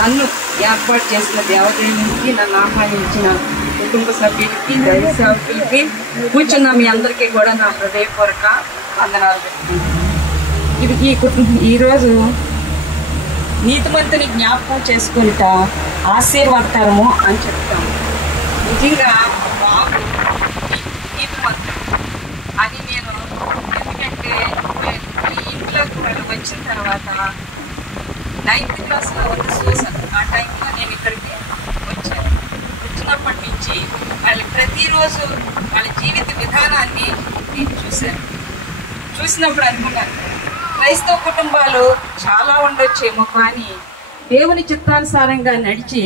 నన్ను ఏర్పాటు చేసిన దేవదేవునికి, నన్ను ఆహ్వానించిన కుటుంబ సభ్యులకి, దైవ సేవకులకి, కూర్చున్న మీ అందరికీ కూడా నా హృదయపూర్వక వందనాలు పెట్టుకుంటాను. ఈరోజు నీతిమంతుని జ్ఞాపకం చేసుకుంటా ఆశీర్వాదకరము అని చెప్తాము. నిజంగా బాబు నీతిమంతుడు అని నేను, ఎందుకంటే ఈ ఇంట్లోకి వాళ్ళు వచ్చిన తర్వాత 9th క్లాస్లో ఉన్న సూసన్, ఆ టైంలో నేను ఇక్కడికి వచ్చాను. వచ్చినప్పటి నుంచి వాళ్ళు ప్రతిరోజు వాళ్ళ జీవిత విధానాన్ని నేను చూసినప్పుడు అనుకున్నాను, క్రైస్తవ కుటుంబాలు చాలా ఉండొచ్చేమో, కానీ దేవుని చిత్తానుసారంగా నడిచి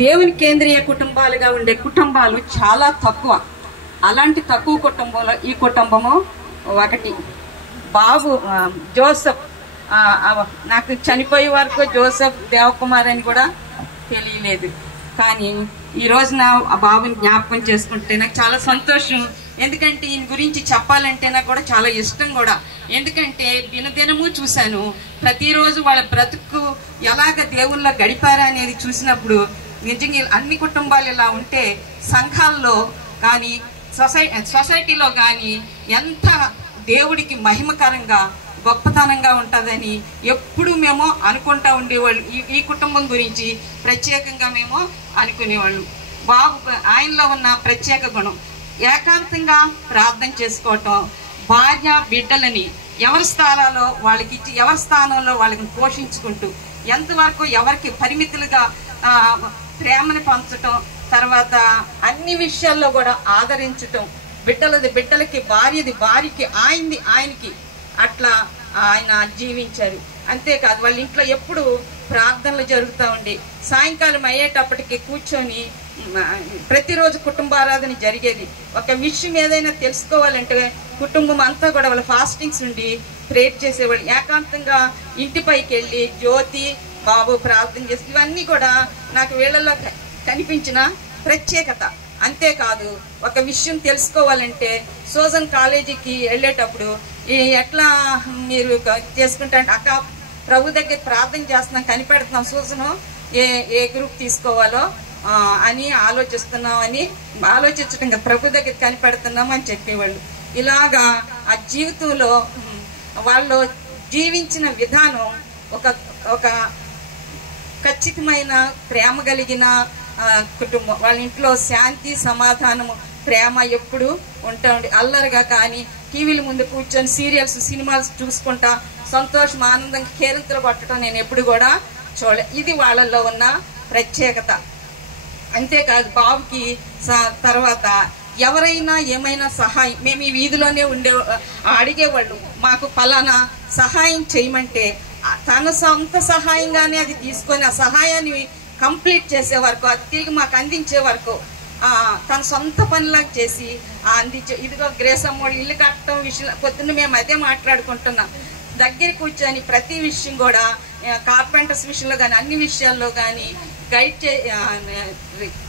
దేవుని కేంద్రీయ కుటుంబాలుగా ఉండే కుటుంబాలు చాలా తక్కువ. అలాంటి తక్కువ కుటుంబంలో ఈ కుటుంబము ఒకటి. బాబు జోసెఫ్, నాకు చనిపోయే వరకు జోసెఫ్ దేవకుమార్ అని కూడా తెలియలేదు. కానీ ఈ రోజున ఆ బాబుని జ్ఞాపకం చేసుకుంటే నాకు చాలా సంతోషం. ఎందుకంటే ఈయన గురించి చెప్పాలంటే నాకు కూడా చాలా ఇష్టం కూడా. ఎందుకంటే దినదినము చూశాను, ప్రతిరోజు వాళ్ళ బ్రతుకు ఎలాగ దేవుళ్ళ గడిపారా అనేది చూసినప్పుడు నిజంగా అన్ని కుటుంబాలు ఇలా ఉంటే సంఘాల్లో కానీ సొసైటీలో కానీ ఎంత దేవుడికి మహిమకరంగా గొప్పతనంగా ఉంటుందని ఎప్పుడు మేము అనుకుంటా ఉండేవాళ్ళు. ఈ కుటుంబం గురించి ప్రత్యేకంగా మేము అనుకునేవాళ్ళు. బాబు ఆయనలో ఉన్న ప్రత్యేక గుణం ఏకాంతంగా ప్రార్థన చేసుకోవటం, భార్య బిడ్డలని ఎవరి స్థానాల్లో వాళ్ళకి ఇచ్చి ఎవరి స్థానంలో వాళ్ళని పోషించుకుంటూ ఎంతవరకు ఎవరికి పరిమితులుగా ప్రేమని పంచటం, తర్వాత అన్ని విషయాల్లో కూడా ఆదరించటం, బిడ్డలకి, భార్యకి, ఆయనకి అట్లా ఆయన జీవించారు. అంతేకాదు వాళ్ళ ఇంట్లో ఎప్పుడు ప్రార్థనలు జరుగుతూ ఉండి సాయంకాలం అయ్యేటప్పటికి కూర్చొని ప్రతిరోజు కుటుంబారాధన జరిగేది. ఒక విషయం ఏదైనా తెలుసుకోవాలంటే కుటుంబం అంతా కూడా వాళ్ళ ఫాస్టింగ్స్ ఉండి ప్రేయర్ చేసేవాళ్ళు. ఏకాంతంగా ఇంటిపైకి వెళ్ళి జ్యోతి, బాబు ప్రార్థన చేసి, ఇవన్నీ కూడా నాకు వీళ్ళలో కనిపించిన ప్రత్యేకత. అంతేకాదు ఒక విషయం తెలుసుకోవాలంటే సూజన్ కాలేజీకి వెళ్ళేటప్పుడు ఎట్లా మీరు చేసుకుంటా అంటే, అక్క ప్రభు దగ్గర ప్రార్థన చేస్తున్నాం, కనిపెడుతున్నాం, సూజను ఏ గ్రూప్ తీసుకోవాలో అని ఆలోచించటం కదా, ప్రభు దగ్గర కనిపెడుతున్నాం అని చెప్పేవాళ్ళు. ఇలాగా ఆ జీవితంలో వాళ్ళు జీవించిన విధానం ఒక ఖచ్చితమైన ప్రేమ కలిగిన కుటుంబం. వాళ్ళ ఇంట్లో శాంతి, సమాధానము, ప్రేమ ఎప్పుడు ఉంటా ఉండి అల్లరిగా కానీ టీవీల ముందు కూర్చొని సీరియల్స్, సినిమాలు చూసుకుంటా సంతోషం, ఆనందంగా కేరింతలు కొట్టడం నేను ఎప్పుడు కూడా చూడలేదు. ఇది వాళ్ళల్లో ఉన్న ప్రత్యేకత. అంతేకాదు బాబుకి తర్వాత ఎవరైనా ఏమైనా సహాయం, మేము ఈ వీధిలోనే అడిగేవాళ్ళు, మాకు ఫలానా సహాయం చేయమంటే తన సొంత సహాయంగానే అది తీసుకొని ఆ సహాయాన్ని కంప్లీట్ చేసే వరకు, అది తిరిగి మాకు అందించే వరకు తన సొంత పనిలాగా చేసి అందించే. ఇదిగో గ్రేసమ్మ వాళ్ళు ఇల్లు కట్టడం విషయం పొద్దున్న మేము అదే మాట్లాడుకుంటున్నాం. దగ్గర కూర్చొని ప్రతి విషయం కూడా కార్పెంటర్స్ విషయంలో కానీ అన్ని విషయాల్లో కానీ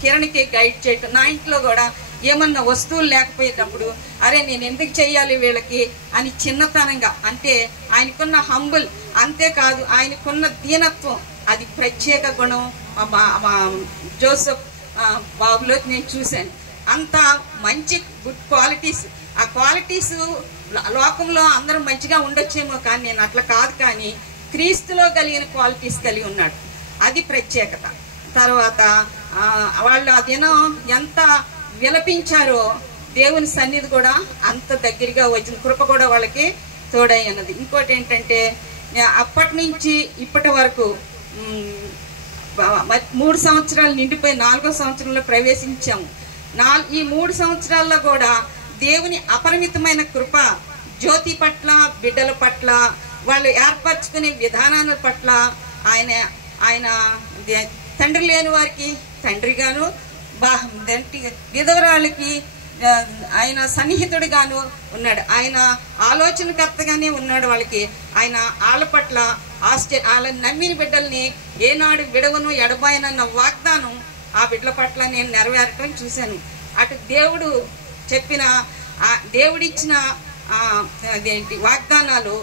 కిరణ్కి గైడ్ చేయటం. నా ఇంట్లో కూడా ఏమన్నా వస్తువులు లేకపోయేటప్పుడు అరే నేను ఎందుకు చెయ్యాలి వీళ్ళకి అని చిన్నతనంగా, అంటే ఆయనకున్న హంబుల్, అంతేకాదు ఆయనకున్న దీనత్వం, అది ప్రత్యేక గుణం జోసెఫ్ బాబులో నేను చూశాను. అంత మంచి గుడ్ క్వాలిటీస్. ఆ క్వాలిటీస్ లోకంలో అందరూ మంచిగా ఉండొచ్చేమో కానీ నేను అట్లా కాదు, కానీ క్రీస్తులో కలిగిన క్వాలిటీస్ కలిగి ఉన్నాడు, అది ప్రత్యేకత. తర్వాత వాళ్ళు ఆ దినం ఎంత విలపించారో దేవుని సన్నిధి కూడా అంత దగ్గరగా వచ్చిన కృప కూడా వాళ్ళకి తోడై ఉన్నది. ఇంకోటి ఏంటంటే అప్పటి నుంచి ఇప్పటి వరకు 3 సంవత్సరాలు నిండిపోయి 4వ సంవత్సరంలో ప్రవేశించాము. ఈ 3 సంవత్సరాల్లో కూడా దేవుని అపరిమితమైన కృప జ్యోతి పట్ల, బిడ్డల పట్ల, వాళ్ళు ఏర్పరచుకునే విధానాల పట్ల ఆయన తండ్రి లేని వారికి తండ్రిగాను, విధవరాళ్ళకి ఆయన సన్నిహితుడిగాను ఉన్నాడు. ఆయన ఆలోచనకర్తగానే ఉన్నాడు వాళ్ళకి. ఆయన వాళ్ళ పట్ల వాళ్ళని నమ్మిన బిడ్డల్ని ఏనాడు విడవను ఎడబాయనన్న వాగ్దానం ఆ బిడ్డల పట్ల నేను నెరవేరటం చూశాను. అటు దేవుడు చెప్పిన దేవుడిచ్చిన అదేంటి వాగ్దానాలు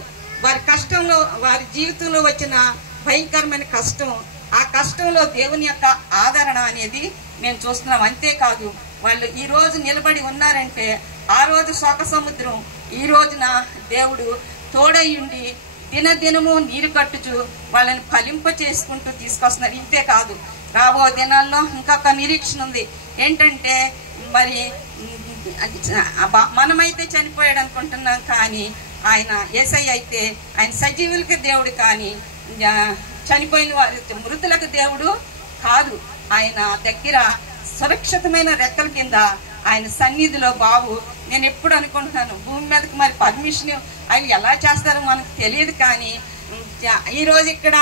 వారి కష్టంలో, వారి జీవితంలో వచ్చిన భయంకరమైన కష్టం. ఆ కష్టంలో దేవుని యొక్క ఆదరణ అనేది మేము చూస్తున్నాం. అంతేకాదు వాళ్ళు ఈ రోజు నిలబడి ఉన్నారంటే ఆ రోజు శోక సముద్రం, ఈ రోజున దేవుడు తోడయ్యుండి దినదినము నీరు కట్టుచు వాళ్ళని ఫలింప చేసుకుంటూ తీసుకొస్తున్నారు. ఇంతే కాదు, రాబో దినాల్లో ఇంకొక నిరీక్షణ ఉంది. ఏంటంటే మరి మనమైతే చనిపోయాడు అనుకుంటున్నాం, కానీ ఆయన యేసయ్య అయితే ఆయన సజీవులకి దేవుడు, కానీ చనిపోయిన వారి మృతులకు దేవుడు కాదు. ఆయన దగ్గర సురక్షితమైన రెక్కల కింద ఆయన సన్నిధిలో బాబు నేను ఎప్పుడు అనుకుంటున్నాను, భూమి మీదకి మరి పర్మిషన్ ఆయన ఎలా చేస్తారో మనకు తెలియదు, కానీ ఈరోజు ఇక్కడ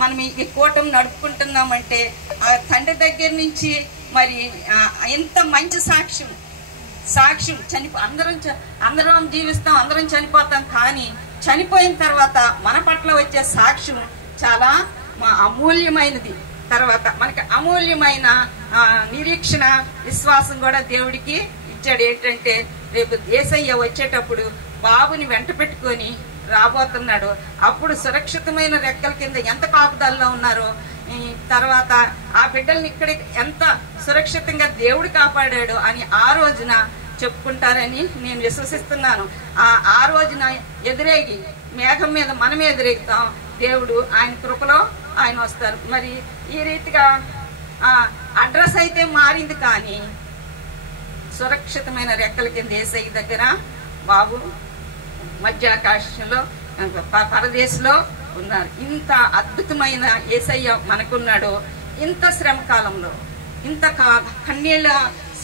మనం ఈ కూటమి నడుపుకుంటున్నామంటే ఆ తండ్రి దగ్గర నుంచి మరి ఎంత మంచి సాక్ష్యం అందరం జీవిస్తాం, అందరం చనిపోతాం, కానీ చనిపోయిన తర్వాత మన పట్ల వచ్చే సాక్ష్యం చాలా అమూల్యమైనది. తర్వాత మనకి అమూల్యమైన నిరీక్షణ, విశ్వాసం కూడా దేవుడికి ఇచ్చాడు. ఏంటంటే రేపు యేసయ్య వచ్చేటప్పుడు బాబుని వెంట పెట్టుకొని రాబోతున్నాడు. అప్పుడు సురక్షితమైన రెక్కల కింద ఎంత కాపుదల్లో ఉన్నారో, తర్వాత ఆ బిడ్డల్ని ఇక్కడ ఎంత సురక్షితంగా దేవుడు కాపాడాడు అని ఆ రోజున చెప్పుకుంటారని నేను విశ్వసిస్తున్నాను. ఆ రోజున ఎదురేగి మేఘం మీద మనం ఎదురేగుతాం, దేవుడు ఆయన కృపలో ఆయన వస్తారు. మరి ఈ రీతిగా అడ్రస్ అయితే మారింది, కానీ సురక్షితమైన రెక్కల కింద యేసయ్య దగ్గర బాబు మధ్యాకాశంలో పరదేశంలో ఉన్నారు. ఇంత అద్భుతమైన యేసయ్య మనకున్నాడు. ఇంత శ్రమ కాలంలో, ఇంత కన్నీళ్ళ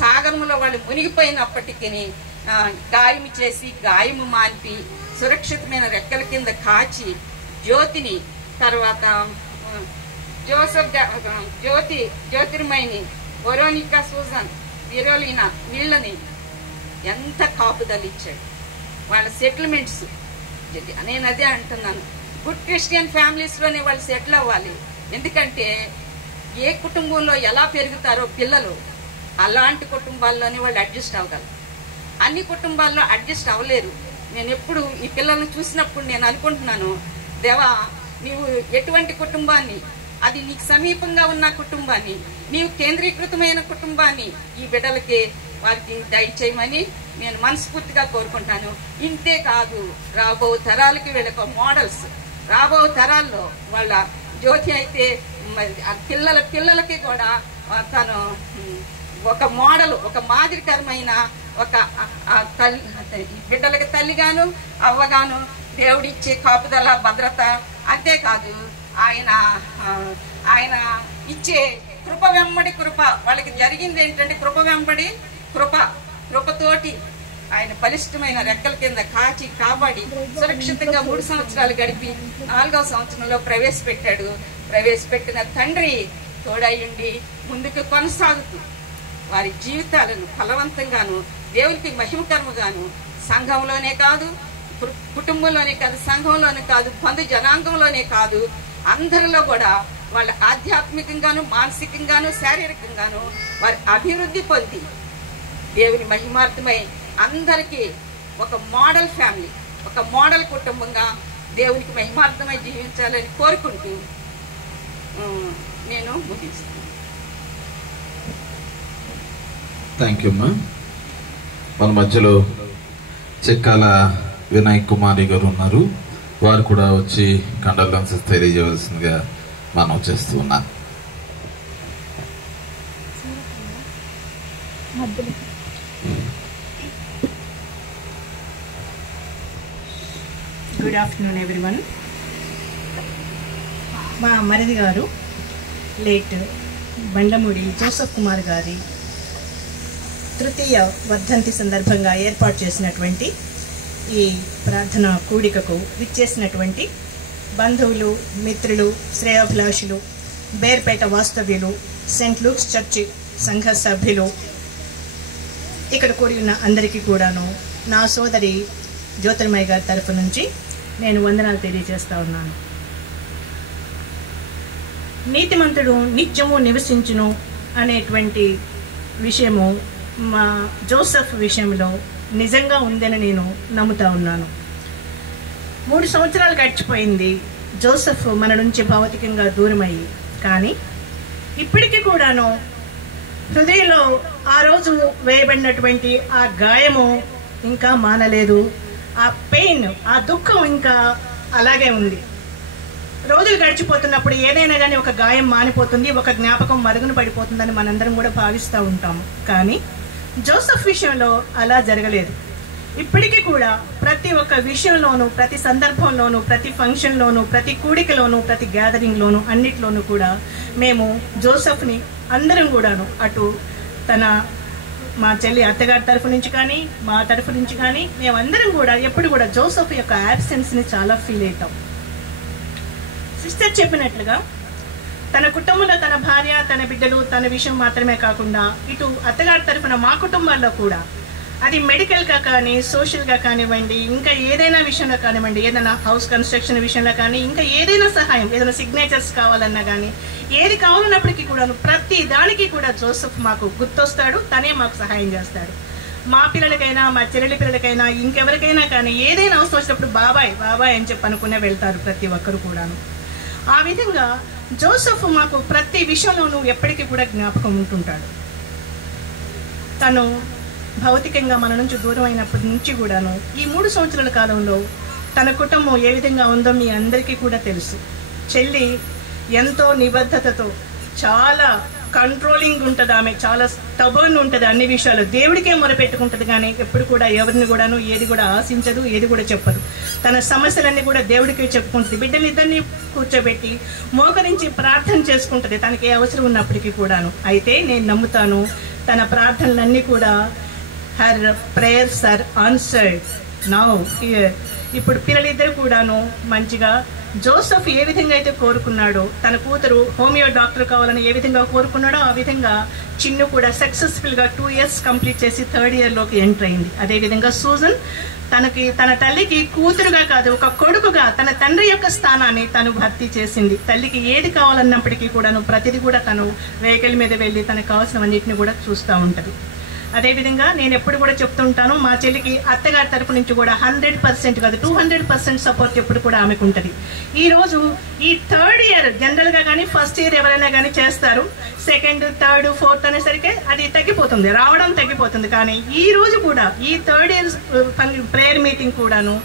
సాగరంలో వాళ్ళు మునిగిపోయినప్పటికీ గాయము చేసి గాయము మాన్పి సురక్షితమైన రెక్కల కింద కాచి జ్యోతిని, తర్వాత జ్యోతిర్మయిని, వరోనికా, సూజన్, విరోలినా వీళ్ళని ఎంత కాపుదలు ఇచ్చాడు. వాళ్ళ సెటిల్మెంట్స్, నేను అదే అంటున్నాను, గుడ్ క్రిస్టియన్ ఫ్యామిలీస్లోనే వాళ్ళు సెటిల్ అవ్వాలి. ఎందుకంటే ఏ కుటుంబంలో ఎలా పెరుగుతారో పిల్లలు, అలాంటి కుటుంబాల్లోనే వాళ్ళు అడ్జస్ట్ అవ్వగలరు. అన్ని కుటుంబాల్లో అడ్జస్ట్ అవ్వలేరు. నేను ఎప్పుడు ఈ పిల్లల్ని చూసినప్పుడు నేను అనుకుంటున్నాను, దేవా నీవు ఎటువంటి కుటుంబాన్ని, అది నీకు సమీపంగా ఉన్న కుటుంబాన్ని, నీవు కేంద్రీకృతమైన కుటుంబాన్ని ఈ బిడ్డలకి వారికి దయచేయమని నేను మనస్ఫూర్తిగా కోరుకుంటాను. ఇంతే కాదు, రాబో తరాలకి వీళ్ళకి మోడల్స్, రాబో తరాల్లో వాళ్ళ జ్యోతి అయితే పిల్లలకి కూడా తను ఒక మోడల్, ఒక మాదిరికరమైన ఒక బిడ్డలకి తల్లిగాను అవ్వగాను దేవుడిచ్చే కాపుదల, భద్రత, అంతేకాదు ఆయన ఇచ్చే కృప వెంబడి కృప. వాళ్ళకి జరిగింది ఏంటంటే కృప వెంబడి కృపతోటి ఆయన బలిష్టమైన రెక్కల కింద కాచి కాపాడి సురక్షితంగా 3 సంవత్సరాలు గడిపి 4వ సంవత్సరంలో ప్రవేశపెట్టిన తండ్రి తోడయ్యుండి ముందుకు కొనసాగుతూ వారి జీవితాలను ఫలవంతంగాను దేవునికి మహిమకరముగాను సంఘంలోనే కాదు, కుటుంబంలోనే కాదు, సంఘంలోనే కాదు, బంధు జనాంగంలోనే కాదు, అందరిలో కూడా వాళ్ళ ఆధ్యాత్మికంగాను, మానసికంగాను, శారీరకంగాను వారి అభివృద్ధి పొంది దేవుని మహిమార్థమై అందరికీ ఒక మోడల్ ఫ్యామిలీ, ఒక మోడల్ కుటుంబంగా దేవునికి మహిమార్థమై జీవించాలని కోరుకుంటూ నేను ముగిస్తాను. థ్యాంక్ యూ అమ్మా. మన మధ్యలో చెక్కాల వినాయక్ కుమారి గారు ఉన్నారు. వారు కూడా వచ్చి కండోలెన్సెస్ తెలియజేయవలసిందిగా మనం చేస్తూ ఉన్నాం. Good afternoon everyone. మా మరిది గారు లేట్ బండమూడి జోసఫ్ కుమార్ గారి తృతీయ వర్ధంతి సందర్భంగా ఏర్పాటు చేసినటువంటి ఈ ప్రార్థన కూడికకు విచ్చేసినటువంటి బంధువులు, మిత్రులు, శ్రేయోభిలాషులు, బేర్పేట వాస్తవ్యులు, సెయింట్ లూక్స్ చర్చి సంఘ సభ్యులు, ఇక్కడ కూడి ఉన్న అందరికీ కూడాను నా సోదరి జ్యోతిర్మయ్య గారి తరఫు నుంచి నేను వందనాలు తెలియజేస్తా ఉన్నాను. నీతిమంతుడు నిత్యము నివసించును అనేటువంటి విషయము మా జోసెఫ్ విషయంలో నిజంగా ఉందని నేను నమ్ముతా ఉన్నాను. 3 సంవత్సరాలు గడిచిపోయింది. జోసెఫ్ మన నుంచి భౌతికంగా దూరమయ్యి, కానీ ఇప్పటికీ కూడాను హృదయంలో ఆ రోజు వేయబడినటువంటి ఆ గాయము ఇంకా మానలేదు. ఆ పెయిన్, ఆ దుఃఖం ఇంకా అలాగే ఉంది. రోజులు గడిచిపోతున్నప్పుడు ఏదైనా కానీ ఒక గాయం మానిపోతుంది, ఒక జ్ఞాపకం మరుగున పడిపోతుందని మనందరం కూడా భావిస్తూ ఉంటాము. కానీ జోసెఫ్ విషయంలో అలా జరగలేదు. ఇప్పటికీ కూడా ప్రతి ఒక్క విషయంలోనూ, ప్రతి సందర్భంలోనూ, ప్రతి ఫంక్షన్లోనూ, ప్రతి కూడికలోనూ, ప్రతి గ్యాదరింగ్లోనూ, అన్నిట్లోనూ కూడా మేము జోసెఫ్ని అందరం కూడాను, అటు మా చెల్లి అత్తగారి తరఫు నుంచి కానీ మా తరఫు నుంచి కానీ మేమందరం కూడా ఎప్పుడు కూడా జోసెఫ్ యొక్క యాబ్సెన్స్ని చాలా ఫీల్ అవుతాం. సిస్టర్ చెప్పినట్లుగా తన కుటుంబంలో తన భార్య, తన బిడ్డలు, తన విషయం మాత్రమే కాకుండా ఇటు అత్తగారి తరఫున మా కుటుంబాల్లో కూడా, అది మెడికల్గా కానీ, సోషల్గా కానివ్వండి, ఇంకా ఏదైనా విషయంలో కానివ్వండి, ఏదైనా హౌస్ కన్స్ట్రక్షన్ విషయంలో కానీ, ఇంకా ఏదైనా సహాయం, ఏదైనా సిగ్నేచర్స్ కావాలన్నా కానీ, ఏది కావాలన్నప్పటికీ కూడా ప్రతి దానికి కూడా జోసెఫ్ మాకు గుర్తొస్తాడు, తనే మాకు సహాయం చేస్తాడు. మా పిల్లలకైనా, మా చెల్లెలి పిల్లలకైనా, ఇంకెవరికైనా కానీ ఏదైనా అవసరం వచ్చినప్పుడు బాబాయ్ బాబాయ్ అని చెప్పి అనుకునే వెళ్తారు ప్రతి ఒక్కరు కూడాను. ఆ విధంగా జోసెఫ్ మాకు ప్రతి విషయంలోనూ ఎప్పటికీ కూడా జ్ఞాపకం ఉంటుంటాడు. తను భౌతికంగా మన నుంచి దూరం అయినప్పటి నుంచి కూడాను ఈ 3 సంవత్సరాల కాలంలో తన కుటుంబం ఏ విధంగా ఉందో మీ అందరికీ కూడా తెలుసు. చెల్లి ఎంతో నిబద్ధతతో, చాలా కంట్రోలింగ్ ఉంటుంది, ఆమె చాలా స్టబర్న్ ఉంటుంది, అన్ని విషయాలు దేవుడికే మొరపెట్టుకుంటుంది, కానీ ఎప్పుడు కూడా ఎవరిని కూడాను ఏది కూడా ఆశించదు, ఏది కూడా చెప్పదు. తన సమస్యలన్నీ కూడా దేవుడికే చెప్పుకుంటుంది. బిడ్డలిద్దరిని కూర్చోబెట్టి మోకరించి ప్రార్థన చేసుకుంటుంది తనకి ఏ అవసరం ఉన్నప్పటికీ కూడాను. అయితే నేను నమ్ముతాను తన ప్రార్థనలన్నీ కూడా her prayers are answered now here. ఇప్పుడు పిల్లలిద్దరు కూడాను మంచిగా జోసెఫ్ ఏ విధంగా అయితే కోరుకున్నాడో, తన కూతురు హోమియో డాక్టర్ కావాలని ఏ విధంగా కోరుకున్నాడో ఆ విధంగా చిన్ను కూడా సక్సెస్ఫుల్గా 2 years కంప్లీట్ చేసి 3rd yearలోకి ఎంటర్ అయింది. అదేవిధంగా సూజన్ తన తల్లికి కూతురుగా కాదు, ఒక కొడుకుగా తన తండ్రి యొక్క స్థానాన్ని తను భర్తీ చేసింది. తల్లికి ఏది కావాలన్నప్పటికీ కూడాను ప్రతిదీ కూడా తను వెహికల్ మీద వెళ్ళి తనకు కావాల్సినవన్నింటిని కూడా చూస్తూ ఉంటుంది. అదేవిధంగా నేను ఎప్పుడు కూడా చెప్తుంటాను, మా చెల్లికి అత్తగారి తరపు నుంచి కూడా 100% కాదు 200% సపోర్ట్ ఎప్పుడు కూడా ఆమెకు ఉంటుంది. ఈరోజు ఈ 3rd year జనరల్గా కానీ ఫస్ట్ ఇయర్ ఎవరైనా కానీ చేస్తారు, 2nd, 3rd, 4th అనేసరికి అది తగ్గిపోతుంది, రావడం తగ్గిపోతుంది. కానీ ఈ రోజు కూడా ఈ 3rd year ప్రేయర్ మీటింగ్ కూడాను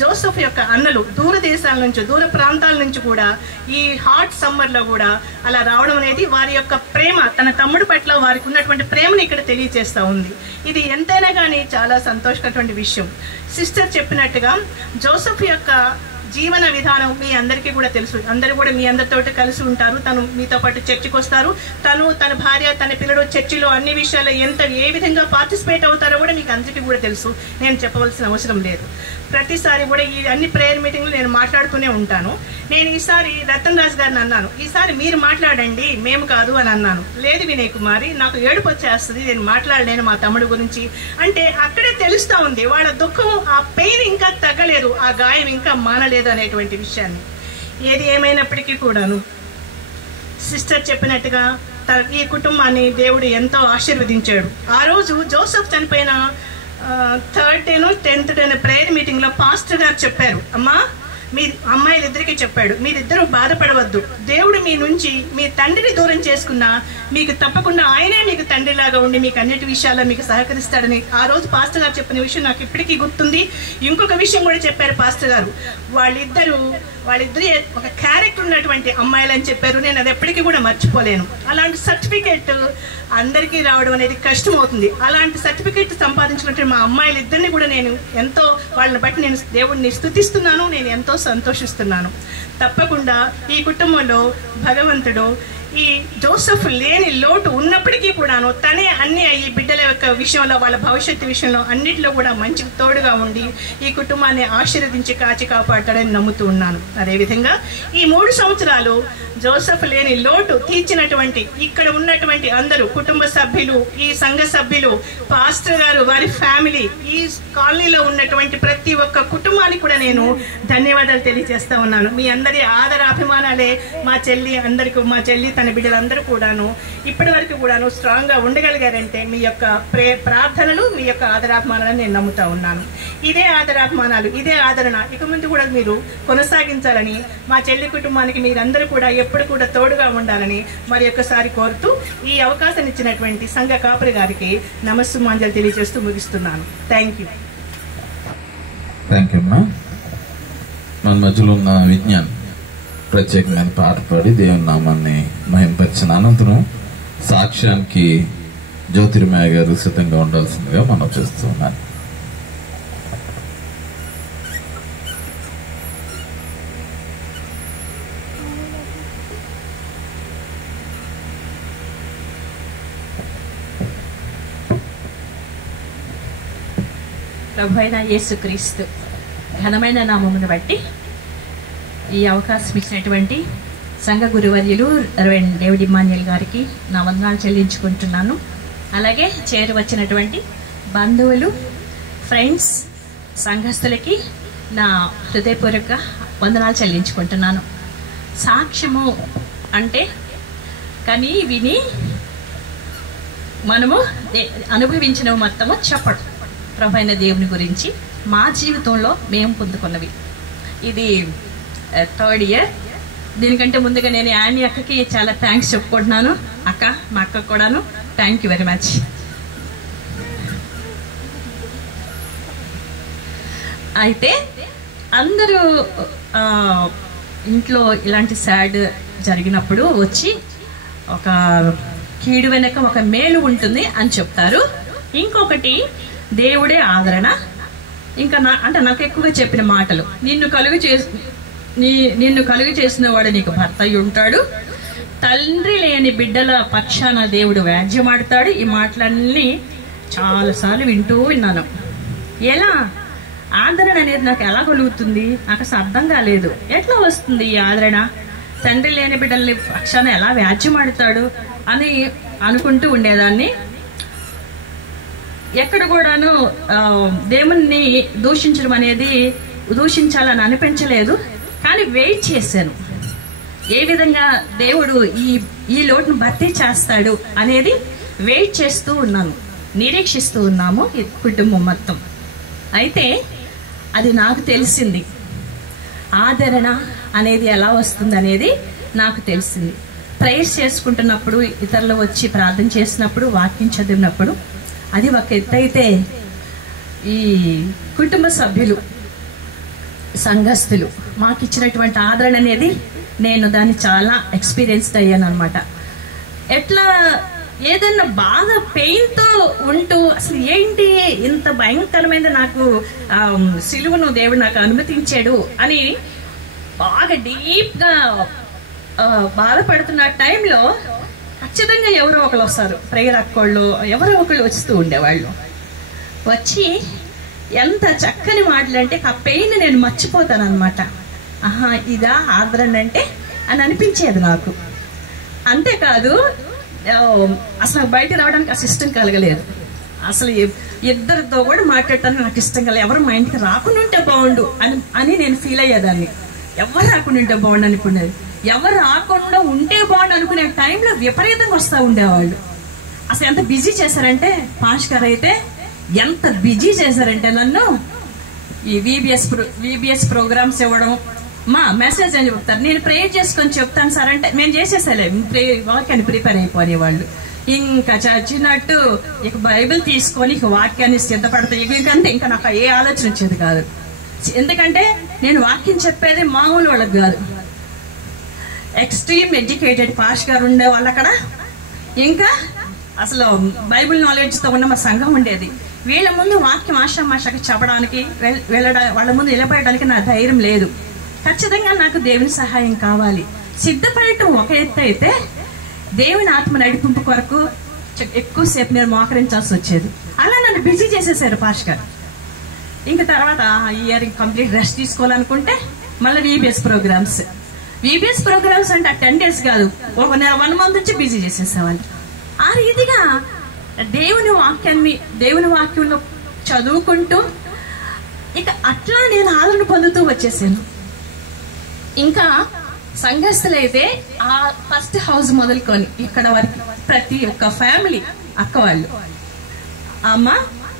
జోసెఫ్ యొక్క అన్నలు దూర దేశాల నుంచి, దూర ప్రాంతాల నుంచి కూడా ఈ హాట్ సమ్మర్లో కూడా అలా రావడం అనేది వారి యొక్క ప్రేమ, తన తమ్ముడి పట్ల వారికి ఉన్నటువంటి ప్రేమను ఇక్కడ తెలియజేస్తూ ఉంది. ఇది ఎంతైనా కానీ చాలా సంతోషకరమైన విషయం. సిస్టర్ చెప్పినట్టుగా జోసెఫ్ యొక్క జీవన విధానం మీ అందరికీ కూడా తెలుసు. అందరూ కూడా మీ అందరితో కలిసి ఉంటారు. తను మీతో పాటు చర్చికి వస్తారు. తన భార్య, తన పిల్లడు చర్చిలో అన్ని విషయాల్లో ఏ విధంగా పార్టిసిపేట్ అవుతారో కూడా మీకు అందరికీ కూడా తెలుసు. నేను చెప్పవలసిన అవసరం లేదు. ప్రతిసారి కూడా ఈ అన్ని ప్రేయర్ మీటింగ్లు నేను మాట్లాడుతూనే ఉంటాను. నేను ఈసారి రతన్ రాజ్ గారిని అన్నాను, ఈసారి మీరు మాట్లాడండి మేము కాదు అని అన్నాను. లేదు వినయ్ కుమారి, నాకు ఏడుపు వచ్చేస్తుంది, నేను మాట్లాడలేను మా తమ్ముడు గురించి అంటే అక్కడే తెలుస్తూ ఉంది వాళ్ళ దుఃఖం, ఆ పెయిన్ ఇంకా తగ్గలేదు, ఆ గాయం ఇంకా మానలేదు అనేటువంటి విషయాన్ని. ఏది ఏమైనప్పటికీ కూడాను సిస్టర్ చెప్పినట్టుగా ఈ కుటుంబాన్ని దేవుడు ఎంతో ఆశీర్వదించాడు. ఆ రోజు జోసెఫ్ చనిపోయిన 3rd day, 10th day prayer meeting లో పాస్టర్ గారు చెప్పారు, అమ్మా మీ అమ్మాయిలిద్దరికీ చెప్పాడు, మీరిద్దరూ బాధపడవద్దు, దేవుడు మీ నుంచి మీ తండ్రిని దూరం చేసుకున్నా మీకు తప్పకుండా ఆయనే మీకు తండ్రిలాగా ఉండి మీకు అన్నిటి విషయాల్లో మీకు సహకరిస్తాడని ఆ రోజు పాస్టర్ గారు చెప్పిన విషయం నాకు ఇప్పటికీ గుర్తుంది. ఇంకొక విషయం కూడా చెప్పారు పాస్టర్ గారు, వాళ్ళిద్దరు ఒక క్యారెక్టర్ ఉన్నటువంటి అమ్మాయిలు అని చెప్పారు. నేను అది ఎప్పటికీ కూడా మర్చిపోలేను. అలాంటి సర్టిఫికేట్ అందరికీ రావడం అనేది కష్టం అవుతుంది. అలాంటి సర్టిఫికేట్ సంపాదించినట్టు మా అమ్మాయిలిద్దరిని కూడా నేను ఎంతో, వాళ్ళని బట్టి నేను దేవుడిని స్తుతిస్తున్నాను, నేను ఎంతో సంతోషిస్తున్నాను. తప్పకుండా ఈ కుటుంబంలో భగవంతుడు ఈ జోసెఫ్ లేని లోటు ఉన్నప్పటికీ కూడాను తనే అన్ని ఈ బిడ్డల యొక్క విషయంలో, వాళ్ళ భవిష్యత్తు విషయంలో అన్నింటిలో కూడా మంచి తోడుగా ఉండి ఈ కుటుంబాన్ని ఆశీర్వదించి కాచి కాపాడతాడని నమ్ముతూ ఉన్నాను. అదేవిధంగా ఈ 3 సంవత్సరాలు జోసెఫ్ లేని లోటు తీర్చినటువంటి ఇక్కడ ఉన్నటువంటి అందరూ కుటుంబ సభ్యులు, ఈ సంఘ సభ్యులు, పాస్టర్ గారు, వారి ఫ్యామిలీ, ఈ కాలనీలో ఉన్నటువంటి ప్రతి ఒక్క కుటుంబానికి కూడా నేను ధన్యవాదాలు తెలియజేస్తా ఉన్నాను. మీ అందరి ఆదర అభిమానాలే మా చెల్లి తన తన బిడ్డలందరూ కూడాను ఇప్పటి వరకు కూడాను స్ట్రాంగ్గా ఉండగలిగారంటే మీ యొక్క ప్రార్థనలు, మీ యొక్క ఆదరాభిమానాలను నేను నమ్ముతా ఉన్నాను. ఇదే ఆదరాభిమానాలు, ఇదే ఆదరణ ఇక ముందు కూడా మీరు కొనసాగించాలని, మా చెల్లి కుటుంబానికి మీరందరూ కూడా ఎప్పుడు కూడా తోడుగా ఉండాలని మరి ఒక్కసారి కోరుతూ ఈ అవకాశం ఇచ్చినటువంటి సంఘ కాపరి గారికి నమస్సుమాంజలి తెలియజేస్తూ ముగిస్తున్నాను. Thank you. థ్యాంక్ యూ అమ్మా. మన మధ్యలో ఉన్న విజ్ఞాన్ ప్రత్యేకమైన పాట పాడి దేవుని నామాన్ని మహింపరిచిన అనంతరం సాక్ష్యానికి జ్యోతిర్మయ్య గారు సిద్ధంగా ఉండాల్సిందిగా మనం చేస్తూ ఉన్నాను. ప్రభువైన యేసుక్రీస్తు ఘనమైన నామమును బట్టి ఈ అవకాశం ఇచ్చినటువంటి సంఘ గురువర్యులు రెవరెండ్ డేవిడ్ ఇమ్మాన్యుయల్ గారికి నా వందనాలు చెల్లించుకుంటున్నాను. అలాగే చేరువచ్చినటువంటి బంధువులు, ఫ్రెండ్స్, సంఘస్థులకి నా హృదయపూర్వక వందనాలు చెల్లించుకుంటున్నాను. సాక్ష్యము అంటే కానీ విని మనము అనుభవించినవి మొత్తము చెప్పడం ప్రభువైన దేవుని గురించి మా జీవితంలో మేము పొందుకున్నవి. ఇది 3rd ఇయర్. దీనికంటే ముందుగా నేను యానీ అక్కకి చాలా థ్యాంక్స్ చెప్పుకుంటున్నాను. అక్క, మా అక్కకు కూడాను థ్యాంక్ యూ వెరీ మచ్. అయితే అందరూ ఇంట్లో ఇలాంటి సాడ్ జరిగినప్పుడు వచ్చి ఒక కీడు వెనక ఒక మేలు ఉంటుంది అని చెప్తారు. ఇంకొకటి దేవుడే ఆదరణ. ఇంకా అంటే నాకు ఎక్కువగా చెప్పిన మాటలు, నిన్ను కలుగు చేసిన వాడు నీకు భర్త అయి ఉంటాడు, తండ్రి లేని బిడ్డల పక్షాన దేవుడు వ్యాజ్యమాడతాడు. ఈ మాటలన్నీ చాలాసార్లు వింటూ విన్నాను. ఎలా ఆదరణ అనేది నాకు ఎలా కలుగుతుంది నాకు అసలు అర్థం కాలేదు. ఎట్లా వస్తుంది ఈ ఆదరణ? తండ్రి లేని బిడ్డల్ని పక్షాన ఎలా వ్యాజ్యమాడతాడు అని అనుకుంటూ ఉండేదాన్ని. ఎక్కడ కూడాను దేవుణ్ణి దూషించడం అనేది దూషించాలని అనిపించలేదు. కానీ వెయిట్ చేశాను, ఏ విధంగా దేవుడు ఈ లోటును భర్తీ చేస్తాడు అనేది వెయిట్ చేస్తూ ఉన్నాను, నిరీక్షిస్తూ ఉన్నాము ఈ కుటుంబం మొత్తం. అయితే అది నాకు తెలిసింది, ఆదరణ అనేది ఎలా వస్తుంది అనేది నాకు తెలిసింది. ప్రేయర్స్ చేసుకుంటున్నప్పుడు, ఇతరులు వచ్చి ప్రార్థన చేసినప్పుడు, వాక్యం చదివినప్పుడు అది ఒక ఎత్తైతే ఈ కుటుంబ సభ్యులు, సంఘస్థులు మాకు ఇచ్చినటువంటి ఆదరణ అనేది నేను దాన్ని చాలా ఎక్స్పీరియన్స్డ్ అయ్యాను అనమాట. ఎట్లా ఏదైనా బాధ పెయిన్తో ఉంటూ అసలు ఏంటి ఇంత భయంకరమైన నాకు సిలువను దేవుడు నాకు అనుమతించాడు అని బాగా డీప్గా బాధపడుతున్న టైంలో ఖచ్చితంగా ఎవరో ఒకళ్ళు వస్తారు, ప్రేయర్ అక్కోళ్ళు ఎవరో ఒకళ్ళు వస్తూ ఉండేవాళ్ళు. వచ్చి ఎంత చక్కని మాటలు అంటే ఆ పెయిన్ నేను మర్చిపోతాను అనమాట. ఆహా, ఇదా ఆదరణ అంటే అని అనిపించేది నాకు. అంతేకాదు అసలు బయట రావడానికి అసలు ఇష్టం కలగలేదు. అసలు ఇద్దరితో కూడా మాట్లాడటానికి నాకు ఇష్టం కలగలేదు. ఎవరు మా ఇంటికి రాకుండా ఉంటే బాగుండు అని నేను ఫీల్ అయ్యేదాన్ని. ఎవరు రాకుండా ఉంటే బాగుండు అనుకునేది. ఎవరు రాకుండా ఉంటే బాగుండు అనుకునే టైంలో విపరీతంగా వస్తూ ఉండేవాళ్ళు. అసలు ఎంత బిజీ చేశారంటే గారు అయితే ఎంత బిజీ చేశారంటే నన్ను ఈ విబిఎస్ ప్రోగ్రామ్స్ ఇవ్వడం, మా మెసేజ్ అని చెప్తారు, నేను ప్రేయర్ చేసుకొని చెప్తాను సార్ అంటే మేము చేసేసాలే వాక్యాన్ని ప్రిపేర్ అయిపోయేవాళ్ళు. ఇంకా చచ్చినట్టు ఇక బైబిల్ తీసుకొని ఇక వాక్యాన్ని సిద్ధపడతా ఇంకంతే. ఇంకా నాకు ఏ ఆలోచన వచ్చేది కాదు. ఎందుకంటే నేను వాక్యం చెప్పేది మామూలు వాళ్ళకి కాదు, ఎక్స్ట్రీమ్ ఎడ్యుకేటెడ్ గారు ఉండే వాళ్ళు అక్కడ. ఇంకా అసలు బైబిల్ నాలెడ్జ్తో ఉన్న మా సంఘం ఉండేది. వీళ్ళ ముందు వాక్యం ఆషామాషాకి చెప్పడానికి వాళ్ళ ముందు నిలబడడానికి నా ధైర్యం లేదు. ఖచ్చితంగా నాకు దేవుని సహాయం కావాలి. సిద్ధపడటం ఒక ఎత్తు అయితే దేవుని ఆత్మ నడిపింపు కొరకు ఎక్కువసేపు నేను మోకరించాల్సి వచ్చేది. అలా నన్ను బిజీ చేసేసారు గారు. ఇంకా తర్వాత ఇయర్ కంప్లీట్ రెస్ట్ తీసుకోవాలనుకుంటే మళ్ళీ విబిఎస్ ప్రోగ్రామ్స్ అంటే 10 days కాదు, ఒక 1 month నుంచి బిజీ చేసేసేవాళ్ళు. ఆ రీతిగా దేవుని వాక్యంలో చదువుకుంటూ ఇక అట్లా నేను ఆదరణ పొందుతూ వచ్చేసాను. ఇంకా సంఘస్థులైతే ఆ ఫస్ట్ హౌస్ మొదలుకొని ఇక్కడ వరకు ప్రతి ఒక్క ఫ్యామిలీ అక్క వాళ్ళు, అమ్మ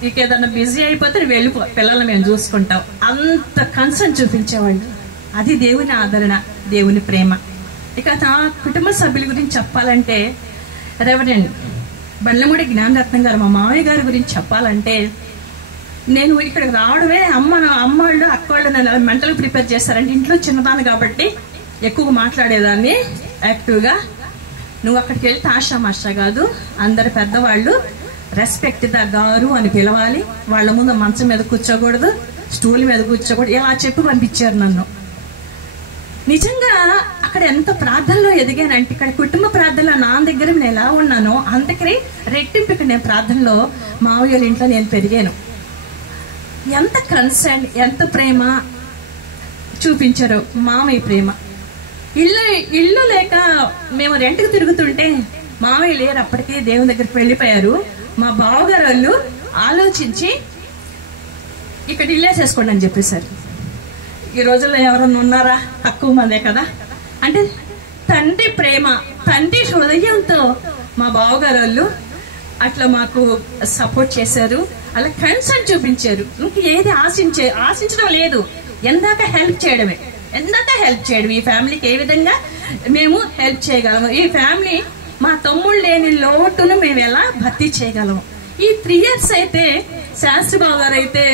ఇక ఏదన్నా బిజీ అయిపోతే వెళ్ళిపో, పిల్లల్ని మేము చూసుకుంటాం, అంత కన్సర్న్ చూపించేవాళ్ళు. అది దేవుని ఆదరణ, దేవుని ప్రేమ. ఇక నా కుటుంబ సభ్యుల గురించి చెప్పాలంటే రెవరెండ్ బండ్లమూడి జ్ఞానరత్నం గారు, మా మామయ్య గారి గురించి చెప్పాలంటే, నేను ఇక్కడికి రావడమే అమ్మవాళ్ళు అక్కవాళ్ళు నన్ను మెంటల్ ప్రిపేర్ చేస్తారంటే, ఇంట్లో చిన్నదాన్ని కాబట్టి ఎక్కువ మాట్లాడేదాన్ని యాక్టివ్గా. నువ్వు అక్కడికి వెళ్తే ఆషామాషా కాదు, అందరు పెద్దవాళ్ళు రెస్పెక్ట్ ద గారు అని పిలవాలి, వాళ్ళ ముందు మంచం మీద కూర్చోకూడదు, స్టూల్ మీద కూర్చోకూడదు, ఇలా చెప్పి పంపించారు నన్ను. నిజంగా అక్కడ ఎంత ప్రార్థనలో ఎదిగానంటే, ఇక్కడ కుటుంబ ప్రార్థనలో నా దగ్గర నేను ఎలా ఉన్నానో అందుకని రెట్టింపు ఇక్కడ నేను ప్రార్థనలో మావయ్య ఇంట్లో నేను పెరిగాను. ఎంత కన్సర్న్, ఎంత ప్రేమ చూపించారు మామయ్య ప్రేమ. ఇల్లు లేక మేము రెంట్కి తిరుగుతుంటే మామయ్య లేరు, అప్పటికే దేవుని దగ్గరికి వెళ్ళిపోయారు. మా బావగారు వాళ్ళు ఆలోచించి ఇక్కడ ఇల్లేసేసుకోండి అని చెప్పేశారు. ఈ రోజుల్లో ఎవరన్నా ఉన్నారా? తక్కువ మందే కదా. అంటే తండ్రి ప్రేమ, తండ్రి హృదయంతో మా బావగారు వాళ్ళు అట్లా మాకు సపోర్ట్ చేశారు, అలా కన్సర్న్ చూపించారు. ఇంక ఏది ఆశించడం లేదు, ఎందాక హెల్ప్ చేయడమే, ఈ ఫ్యామిలీకి ఏ విధంగా మేము హెల్ప్ చేయగలము, ఈ ఫ్యామిలీ మా తమ్ముళ్ళు లేని లోటును మేము ఎలా భర్తీ చేయగలము. ఈ 3 years అయితే శాస్త్రి బాబు గారు అయితే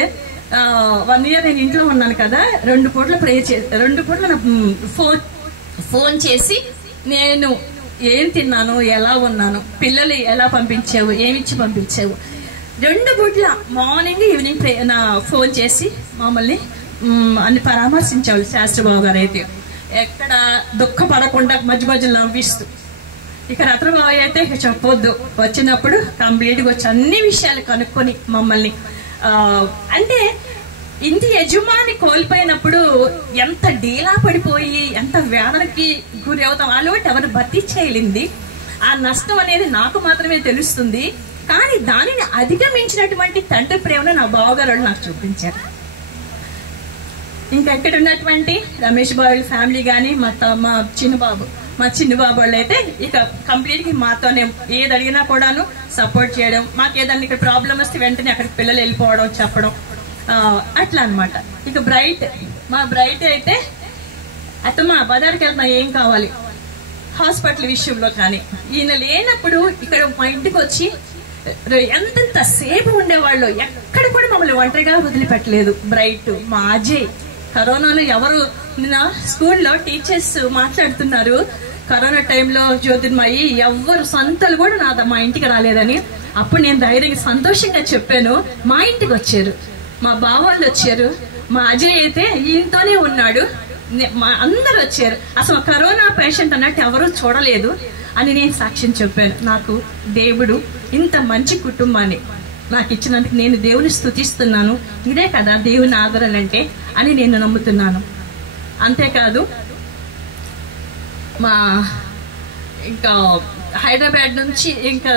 1 year నేను ఇంట్లో ఉన్నాను కదా, 2 పూట్ల ప్రేయర్ 2 పూట్ల ఫోన్ చేసి నేను ఏం తిన్నాను, ఎలా ఉన్నాను, పిల్లలు ఎలా పంపించావు, ఏమిచ్చి పంపించావు, 2 పూట్ల మార్నింగ్ ఈవినింగ్ ఫోన్ చేసి మమ్మల్ని అన్ని పరామర్శించేవాళ్ళు శాస్త్రబాబు గారు అయితే. ఎక్కడ దుఃఖపడకుండా మధ్య మధ్యలో నవ్విస్తూ. ఇక రత్నబాబు అయితే ఇక చెప్పొద్దు, వచ్చినప్పుడు కంప్లీట్గా వచ్చి అన్ని విషయాలు కనుక్కొని మమ్మల్ని అంటే ఇంటి యజమాని కోల్పోయినప్పుడు ఎంత డీలా పడిపోయి ఎంత వేదనకి గురి అవుతాం, అలవాటు ఎవరు భర్తీ చేయలేంది. ఆ నష్టం అనేది నాకు మాత్రమే తెలుస్తుంది. కానీ దానిని అధిగమించినటువంటి తండ్రి ప్రేమను నా బావగారు నాకు చూపించారు. ఇంకా ఎక్కడ ఉన్నటువంటి రమేష్ బాబు ఫ్యామిలీ కానీ మా చిన్నబాబు వాళ్ళు అయితే ఇక కంప్లీట్ గా మాతోనే ఏది అడిగినా కూడాను సపోర్ట్ చేయడం, మాకు ఏదైనా ఇక్కడ ప్రాబ్లం వస్తే వెంటనే అక్కడికి పిల్లలు వెళ్ళిపోవడం, చెప్పడం, అట్లా అనమాట. ఇక మా బ్రైట్ అయితే అత్తమ్మ బజార్కి వెళ్తున్నా ఏం కావాలి, హాస్పిటల్ విషయంలో కానీ ఈయన లేనప్పుడు ఇక్కడ మా ఇంటికి వచ్చి ఎంతెంత సేపు ఉండేవాళ్ళు, ఎక్కడ కూడా మమ్మల్ని ఒంటరిగా వదిలిపెట్టలేదు. బ్రైట్, మా అజయ్, కరోనాలో ఎవరు నిన్న స్కూల్లో టీచర్స్ మాట్లాడుతున్నారు, కరోనా టైంలో జ్యోతిర్మయి ఎవరు సంతలు కూడా మా ఇంటికి రాలేదని. అప్పుడు నేను ధైర్యంగా సంతోషంగా చెప్పాను. మా ఇంటికి వచ్చారు, మా బావాళ్ళు వచ్చారు, మా అజయ్ అయితే ఈయనతోనే ఉన్నాడు, అందరు వచ్చారు. అసలు కరోనా పేషెంట్ అన్నట్టు ఎవరు చూడలేదు అని నేను సాక్ష్యం చెప్పాను. నాకు దేవుడు ఇంత మంచి కుటుంబాన్ని నాకు ఇచ్చినందుకు నేను దేవుని స్తుతిస్తున్నాను. ఇదే కదా దేవుని ఆదరణ అంటే అని నేను నమ్ముతున్నాను. అంతేకాదు ఇంకా హైదరాబాద్ నుంచి ఇంకా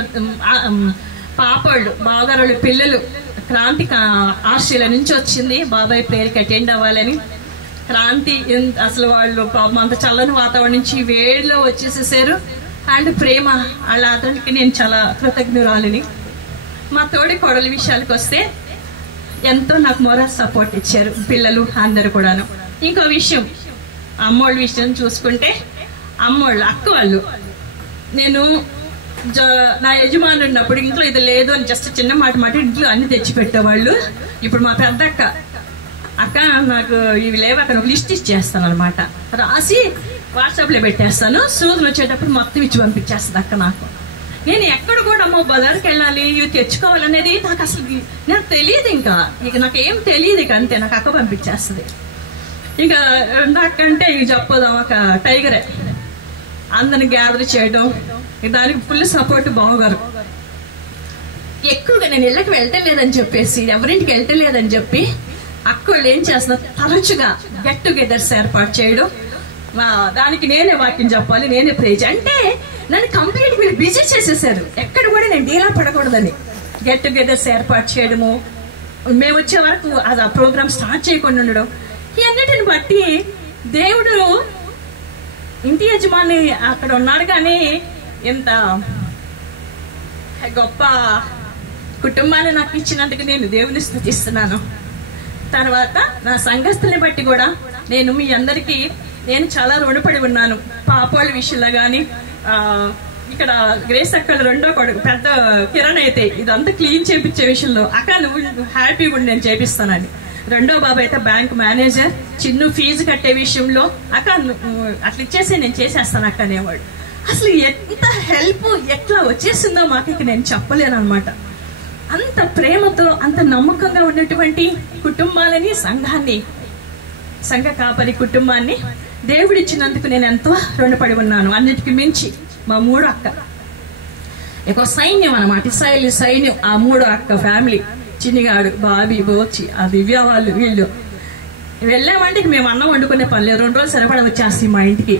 పాపళ్ళు బావగారు పిల్లలు క్రాంతి ఆస్ట్రేలియా నుంచి వచ్చింది బాబాయ్ ప్రేయర్కి అటెండ్ అవ్వాలని. క్రాంతి అసలు వాళ్ళు పాపం అంత చల్లని వాతావరణం నుంచి వేడిలో వచ్చేసేసారు. అండ్ ప్రేమ వాళ్ళ అతనికి నేను చాలా కృతజ్ఞురాలిని. మా తోడి కోడలి విషయాలకు వస్తే ఎంతో నాకు మోరల్ సపోర్ట్ ఇచ్చారు పిల్లలు అందరు కూడాను. ఇంకో విషయం, అమ్మోళ్ళ విషయం చూసుకుంటే అమ్మోళ్ళు అక్క వాళ్ళు, నేను నా యజమాని ఉన్నప్పుడు ఇంట్లో ఇది లేదు అని జస్ట్ చిన్న మాట ఇంట్లో అన్ని తెచ్చిపెట్టేవాళ్ళు. ఇప్పుడు మా పెద్ద అక్క నాకు ఇవి లేవు అక్కడ ఒక లిస్ట్ ఇచ్చేస్తాను అనమాట, రాసి వాట్సాప్లో పెట్టేస్తాను, సూదులు వచ్చేటప్పుడు మొత్తం ఇచ్చి పంపించేస్తుంది అక్క నాకు. నేను ఎక్కడ కూడా అమ్మో బజార్కి వెళ్ళాలి ఇవి తెచ్చుకోవాలనేది నాకు అసలు నాకు తెలియదు. ఇక నాకేం తెలియదు, ఇక అంతే నాకు అక్క పంపించేస్తుంది. ఇక నాకంటే ఇక చెప్పదాం ఒక టైగరే, అందరిని గ్యాదర్ చేయడం, దానికి ఫుల్ సపోర్ట్ బావగారు. ఎక్కువగా నేను ఇళ్ళకి వెళ్ళలేదని చెప్పేసి ఎవరింటికి వెళ్ళలేదని చెప్పి అక్క వాళ్ళు ఏం చేస్తున్నారు, తరచుగా గెట్ టుగెదర్స్ ఏర్పాటు చేయడం, దానికి నేనే వాక్యం చెప్పాలి, నేనే ప్రే అంటే నన్ను కంప్లీట్ మీరు బిజీ చేసేసారు. ఎక్కడ కూడా నేను డీలా పడకూడదని గెట్ టుగెదర్స్ ఏర్పాటు చేయడము, మేము వచ్చే వరకు అది ఆ ప్రోగ్రామ్ స్టార్ట్ చేయకుండా ఉండడం, ఈ అన్నిటిని బట్టి దేవుడు ఇంటి యజమాని అక్కడ ఉన్నాడు, కానీ ఇంత గొప్ప కుటుంబాన్ని నాకు ఇచ్చినందుకు నేను దేవుని స్తుతిస్తున్నాను. తర్వాత నా సంఘస్థుల్ని బట్టి కూడా నేను మీ అందరికీ నేను చాలా రుణపడి ఉన్నాను. పాపోళ్ళ విషయంలో కానీ, ఇక్కడ గ్రేస్ అక్కడ రెండో కొడుకు పెద్ద కిరణ్ అయితే ఇదంతా క్లీన్ చేయించే విషయంలో అక్క నువ్వు హ్యాపీగా ఉండి నేను చేపిస్తానని, రెండో బాబు అయితే బ్యాంక్ మేనేజర్, చిన్న ఫీజు కట్టే విషయంలో అక్క అట్లా ఇచ్చేసి నేను చేసేస్తాను అక్క అనేవాడు. అసలు ఎంత హెల్ప్ ఎట్లా వచ్చేసిందో మాకు నేను చెప్పలేను అనమాట. అంత ప్రేమతో అంత నమ్మకంగా ఉన్నటువంటి కుటుంబాలని, సంఘాన్ని, సంఘ కాపరి కుటుంబాన్ని దేవుడిచ్చినందుకు నేను ఎంతో రుణపడి ఉన్నాను. అన్నిటికీ మించి మా మూడో అక్క ఎక్కువ సైన్యం అనమాట, ఇస్రాయేలీ సైన్యం. ఆ మూడో అక్క ఫ్యామిలీ, చిన్నిగాడు, బాబీ, బోచి, ఆ దివ్య వాళ్ళు, వీళ్ళు వెళ్ళామంటే మేము అన్నం వండుకునే పనిలేదు, 2 రోజులు సరిపడా వచ్చేస్తాయి మా ఇంటికి.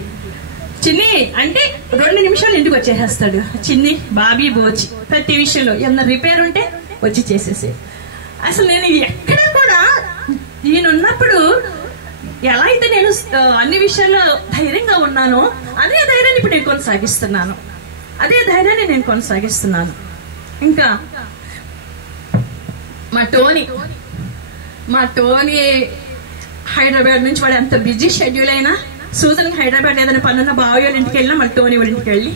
చిన్ని అంటే 2 నిమిషాలు ఇంటికి వచ్చేసేస్తాడు. చిన్ని, బాబీ, బోచి ప్రతి విషయంలో ఏమన్నా రిపేర్ ఉంటే వచ్చి చేసేసి. అసలు నేను ఎక్కడ కూడా నేనున్నప్పుడు ఎలా అయితే నేను అన్ని విషయాల్లో ధైర్యంగా ఉన్నానో అదే ధైర్యాన్ని ఇప్పుడు నేను కొనసాగిస్తున్నాను. ఇంకా మా టోనీ హైదరాబాద్ నుంచి, వాడు ఎంత బిజీ షెడ్యూల్ అయినా సూజన్ హైదరాబాద్ ఏదైనా పనున్న బావయ్య వాళ్ళ ఇంటికి వెళ్ళినా మళ్ళీ టోనీ వాళ్ళ ఇంటికి వెళ్ళి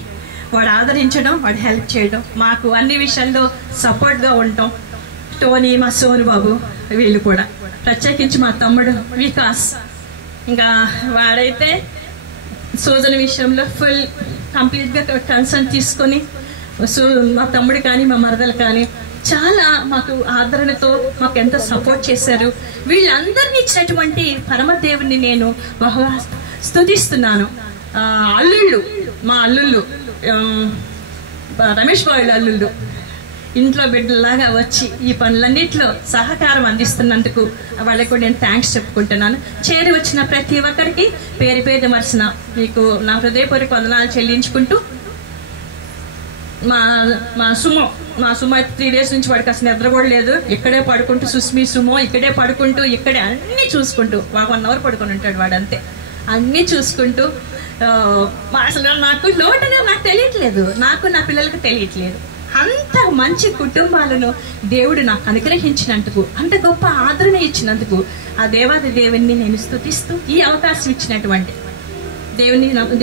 వాడు ఆదరించడం, వాడు హెల్ప్ చేయడం, మాకు అన్ని విషయాల్లో సపోర్ట్గా ఉండటం. టోనీ, మా సోను బాబు వీళ్ళు కూడా, ప్రత్యేకించి మా తమ్ముడు వికాస్, ఇంకా వాడైతే సూజన్ విషయంలో ఫుల్ కంప్లీట్గా కన్సర్న్ తీసుకొని మా తమ్ముడు కానీ మా మరదలు కానీ చాలా మాకు ఆదరణతో మాకు ఎంతో సపోర్ట్ చేశారు. వీళ్ళందరినీ ఇచ్చినటువంటి పరమదేవుని నేను బహుగా స్తుతిస్తున్నాను. మా అల్లుళ్ళు రమేష్ బాబు అల్లుళ్ళు ఇంట్లో బిడ్డలాగా వచ్చి ఈ పనులన్నింటిలో సహకారం అందిస్తున్నందుకు వాళ్ళకు నేను థ్యాంక్స్ చెప్పుకుంటున్నాను. చేరి వచ్చిన ప్రతి ఒక్కరికి పేరు పేరు మర్చిన మీకు నా హృదయపూర్వక వందనాలు చెల్లించుకుంటూ, మా సుమో 3 days నుంచి వాడికి అసలు నిద్ర కూడా లేదు. ఇక్కడే పడుకుంటూ, సుస్మి సుమో ఇక్కడే పడుకుంటూ, ఇక్కడే అన్ని చూసుకుంటూ, 1 hour పడుకొని ఉంటాడు వాడు అంతే. అన్ని చూసుకుంటూ అసలు నాకు లోటుగా నాకు తెలియట్లేదు, నాకు నా పిల్లలకు తెలియట్లేదు. అంత మంచి కుటుంబాలను దేవుడు నాకు అనుగ్రహించినందుకు, అంత గొప్ప ఆదరణ ఇచ్చినందుకు ఆ దేవాది దేవుని నేను స్తుతిస్తూ, ఈ అవకాశం ఇచ్చినటువంటి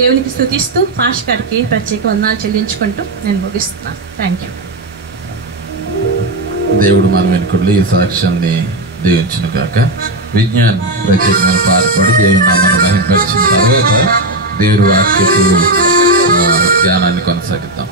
దేవునికి స్తుతిస్తూ పాష్ గారికి ప్రత్యేక వందనాలు చెల్లించుకుంటూ నేను ముగిస్తున్నాను. Thank you. దేవుడు మన వెనుకలు ఈ సాక్ష్యాన్ని దీవించును కాక. విజ్ఞాన్ ప్రత్యేకమైన పాల్పడి దేవుని నామాన్ని మహిమపరిచిన తర్వాత దేవుడి వాక్యపు ధ్యానాన్ని కొనసాగిద్దాం.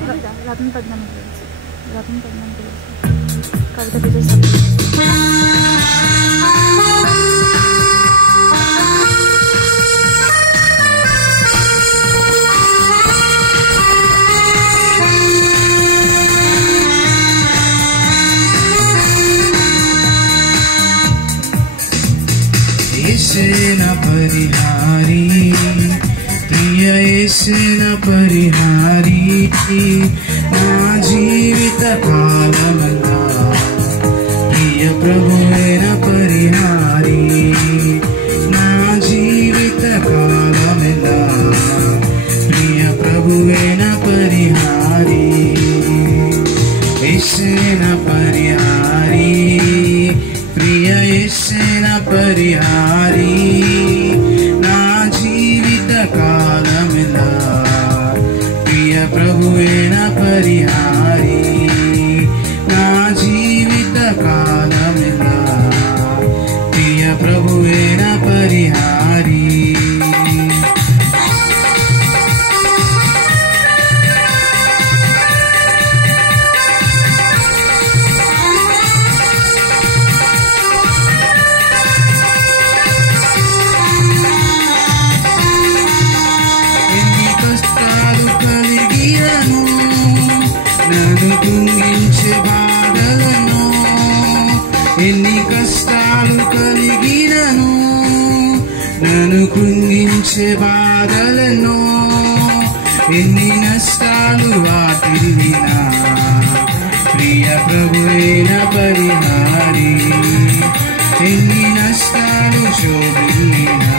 యేసున పరిహారి, ప్రియ యేసున పరిహారి, నా జీవిత కాలమన్నా ప్రియ ప్రభువేన పరిహారి, నా జీవిత కాలమన్నా ప్రియ ప్రభువేన పరిహారి. యేసున పరిహారి, ప్రియ యేసున పరిహారి, నా జీవిత కాలమిలా ప్రియ ప్రభువేన పరిహారి, నా జీవిత కాలమిలా ప్రియ ప్రభువేన పరిహారి. ఎన్ని కష్టాలు కలిగినను, నన్ను కృంగించే బాధలను, ఎన్ని నష్టాలు వాటిల్లినా ప్రియ ప్రభువేన పరిహారి, ఎన్ని నష్టాలు శోభిల్లినా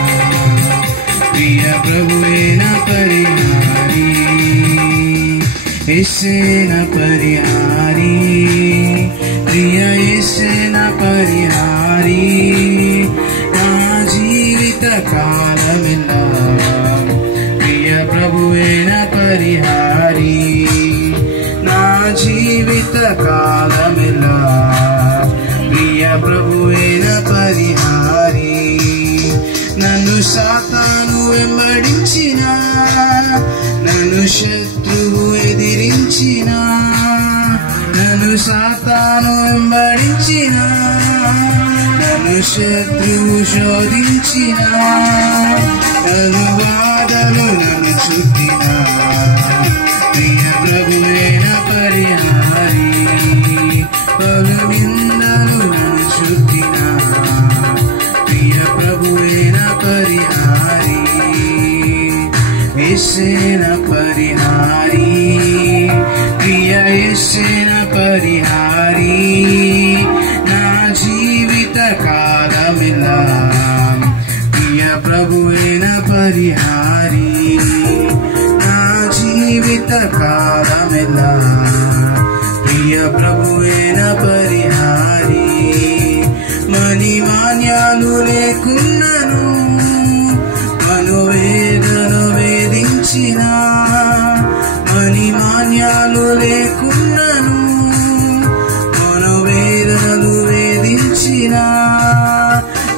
ప్రియ ప్రభువే నా పరిహారి, యేసే నా పరిహారి, ప్రియ యేసే నా పరిహారి, నా జీవిత కాలమెల్లా ప్రియ ప్రభువే నా పరిహారి, నా జీవిత కాలమెల్లా ప్రియ ప్రభువే నా పరిహారి. నన్ను సాతాను వెంబడించిన, నన్ను శత్రువు ఎదిరించిన, నన్ను సాతాను వెంబడించిన, నన్ను శత్రువు శోధించిన, నన్ను బాధలు నన్ను చుట్టిన ప్రియ ప్రభువే నా పరిహారి, పలు నిందలు నన్ను చుట్టిన ప్రియ ప్రభువే నా పరిహారి, యేసే నా పరిహారి, ప్రియ యేసే నా పరిహారి, నా జీవిత కాలమెల్లా ప్రియ ప్రభువే నా పరిహారి, నా జీవిత కాలమెల్లా ప్రియ ప్రభువే నా పరిహారి. మణిమాన్యాలు లేకున్నను, మనోవేదను వేధించిన, మణిమాన్యాలు లేకున్నను, మనోవేదనలు వేధించిన,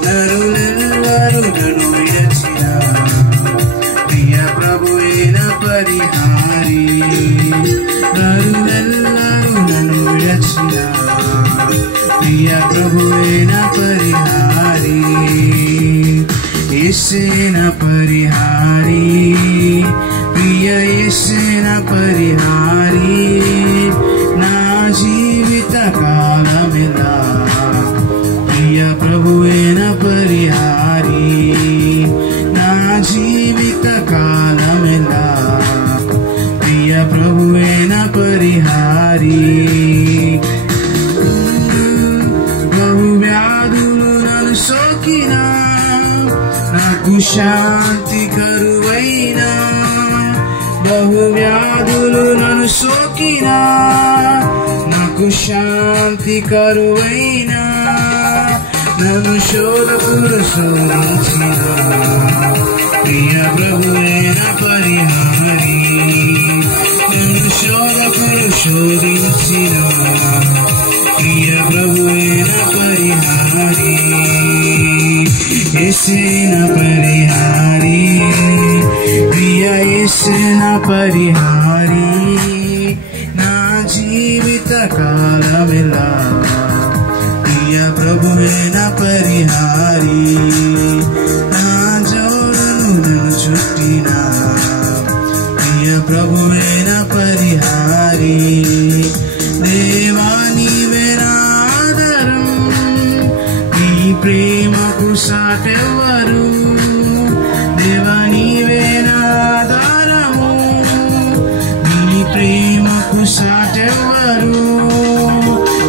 నరులెల్లరూ నన్ను విడచిన ప్రియ ప్రభువే నా పరిహారి, నరులెల్లరూ నన్ను విడచిన ప్రియ ప్రభువే నా పరిహారి, యేసే నా పరిహారి, ప్రియ యేసే నా పరిహారి, నా జీవిత కాలమెల్లా ప్రియ ప్రభువే నా పరిహారి, నా జీవిత కాలమెల్లా ప్రియ ప్రభువే నా పరిహారి. బహువ్యాధులు నన్ను సోకినా, నాకు శాంతి కరువైనా, బహువ్యాధులు నన్ను సోకినా, నాకు శాంతి కరువైనా, నన్ను శోధకులు శోధించిన ప్రియ ప్రభువే నా పరిహారి, నన్ను శోధకులు శోధించిన ప్రియ ప్రభువే నా పరిహారి, యేసే నా పరిహారి, ప్రియ యేసే నా పరిహారి, నా జీవిత కాలమెల్లా ప్రియ ప్రభువే నా పరిహారి, నా జోడను నన్ను చుట్టిన ప్రియ ప్రభువే నా పరిహారి. దేవా నీవే నా ఆధారం, నీ ప్రేమకు సాటెవ్వరు, దేవా నీవే నా ఆధారము, నీ ప్రేమకు సాటెవ్వరు,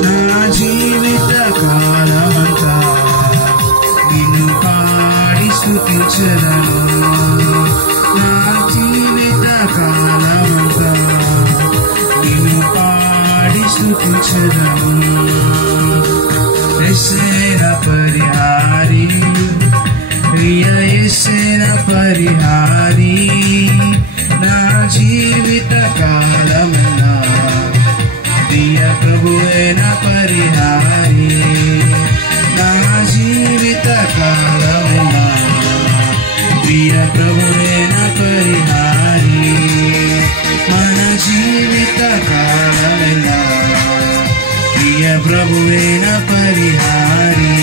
నా జీవిత కాలమంతా నిన్ను పాడి స్తుతించెదను, నా జీవిత కాలమంతా నిన్ను పాడి స్తుతించెదను. యేసే నా పరిహారి, ప్రియ యేసే నా పరిహారి, నా జీవిత కాలమెల్లా ప్రియ ప్రభువే నా పరిహారి, నా జీవిత కాలమెల్లా ప్రియ ప్రభువే నా పరిహారి, మన జీవిత కాలమెల్లా ప్రియ ప్రభువే నా పరిహారి,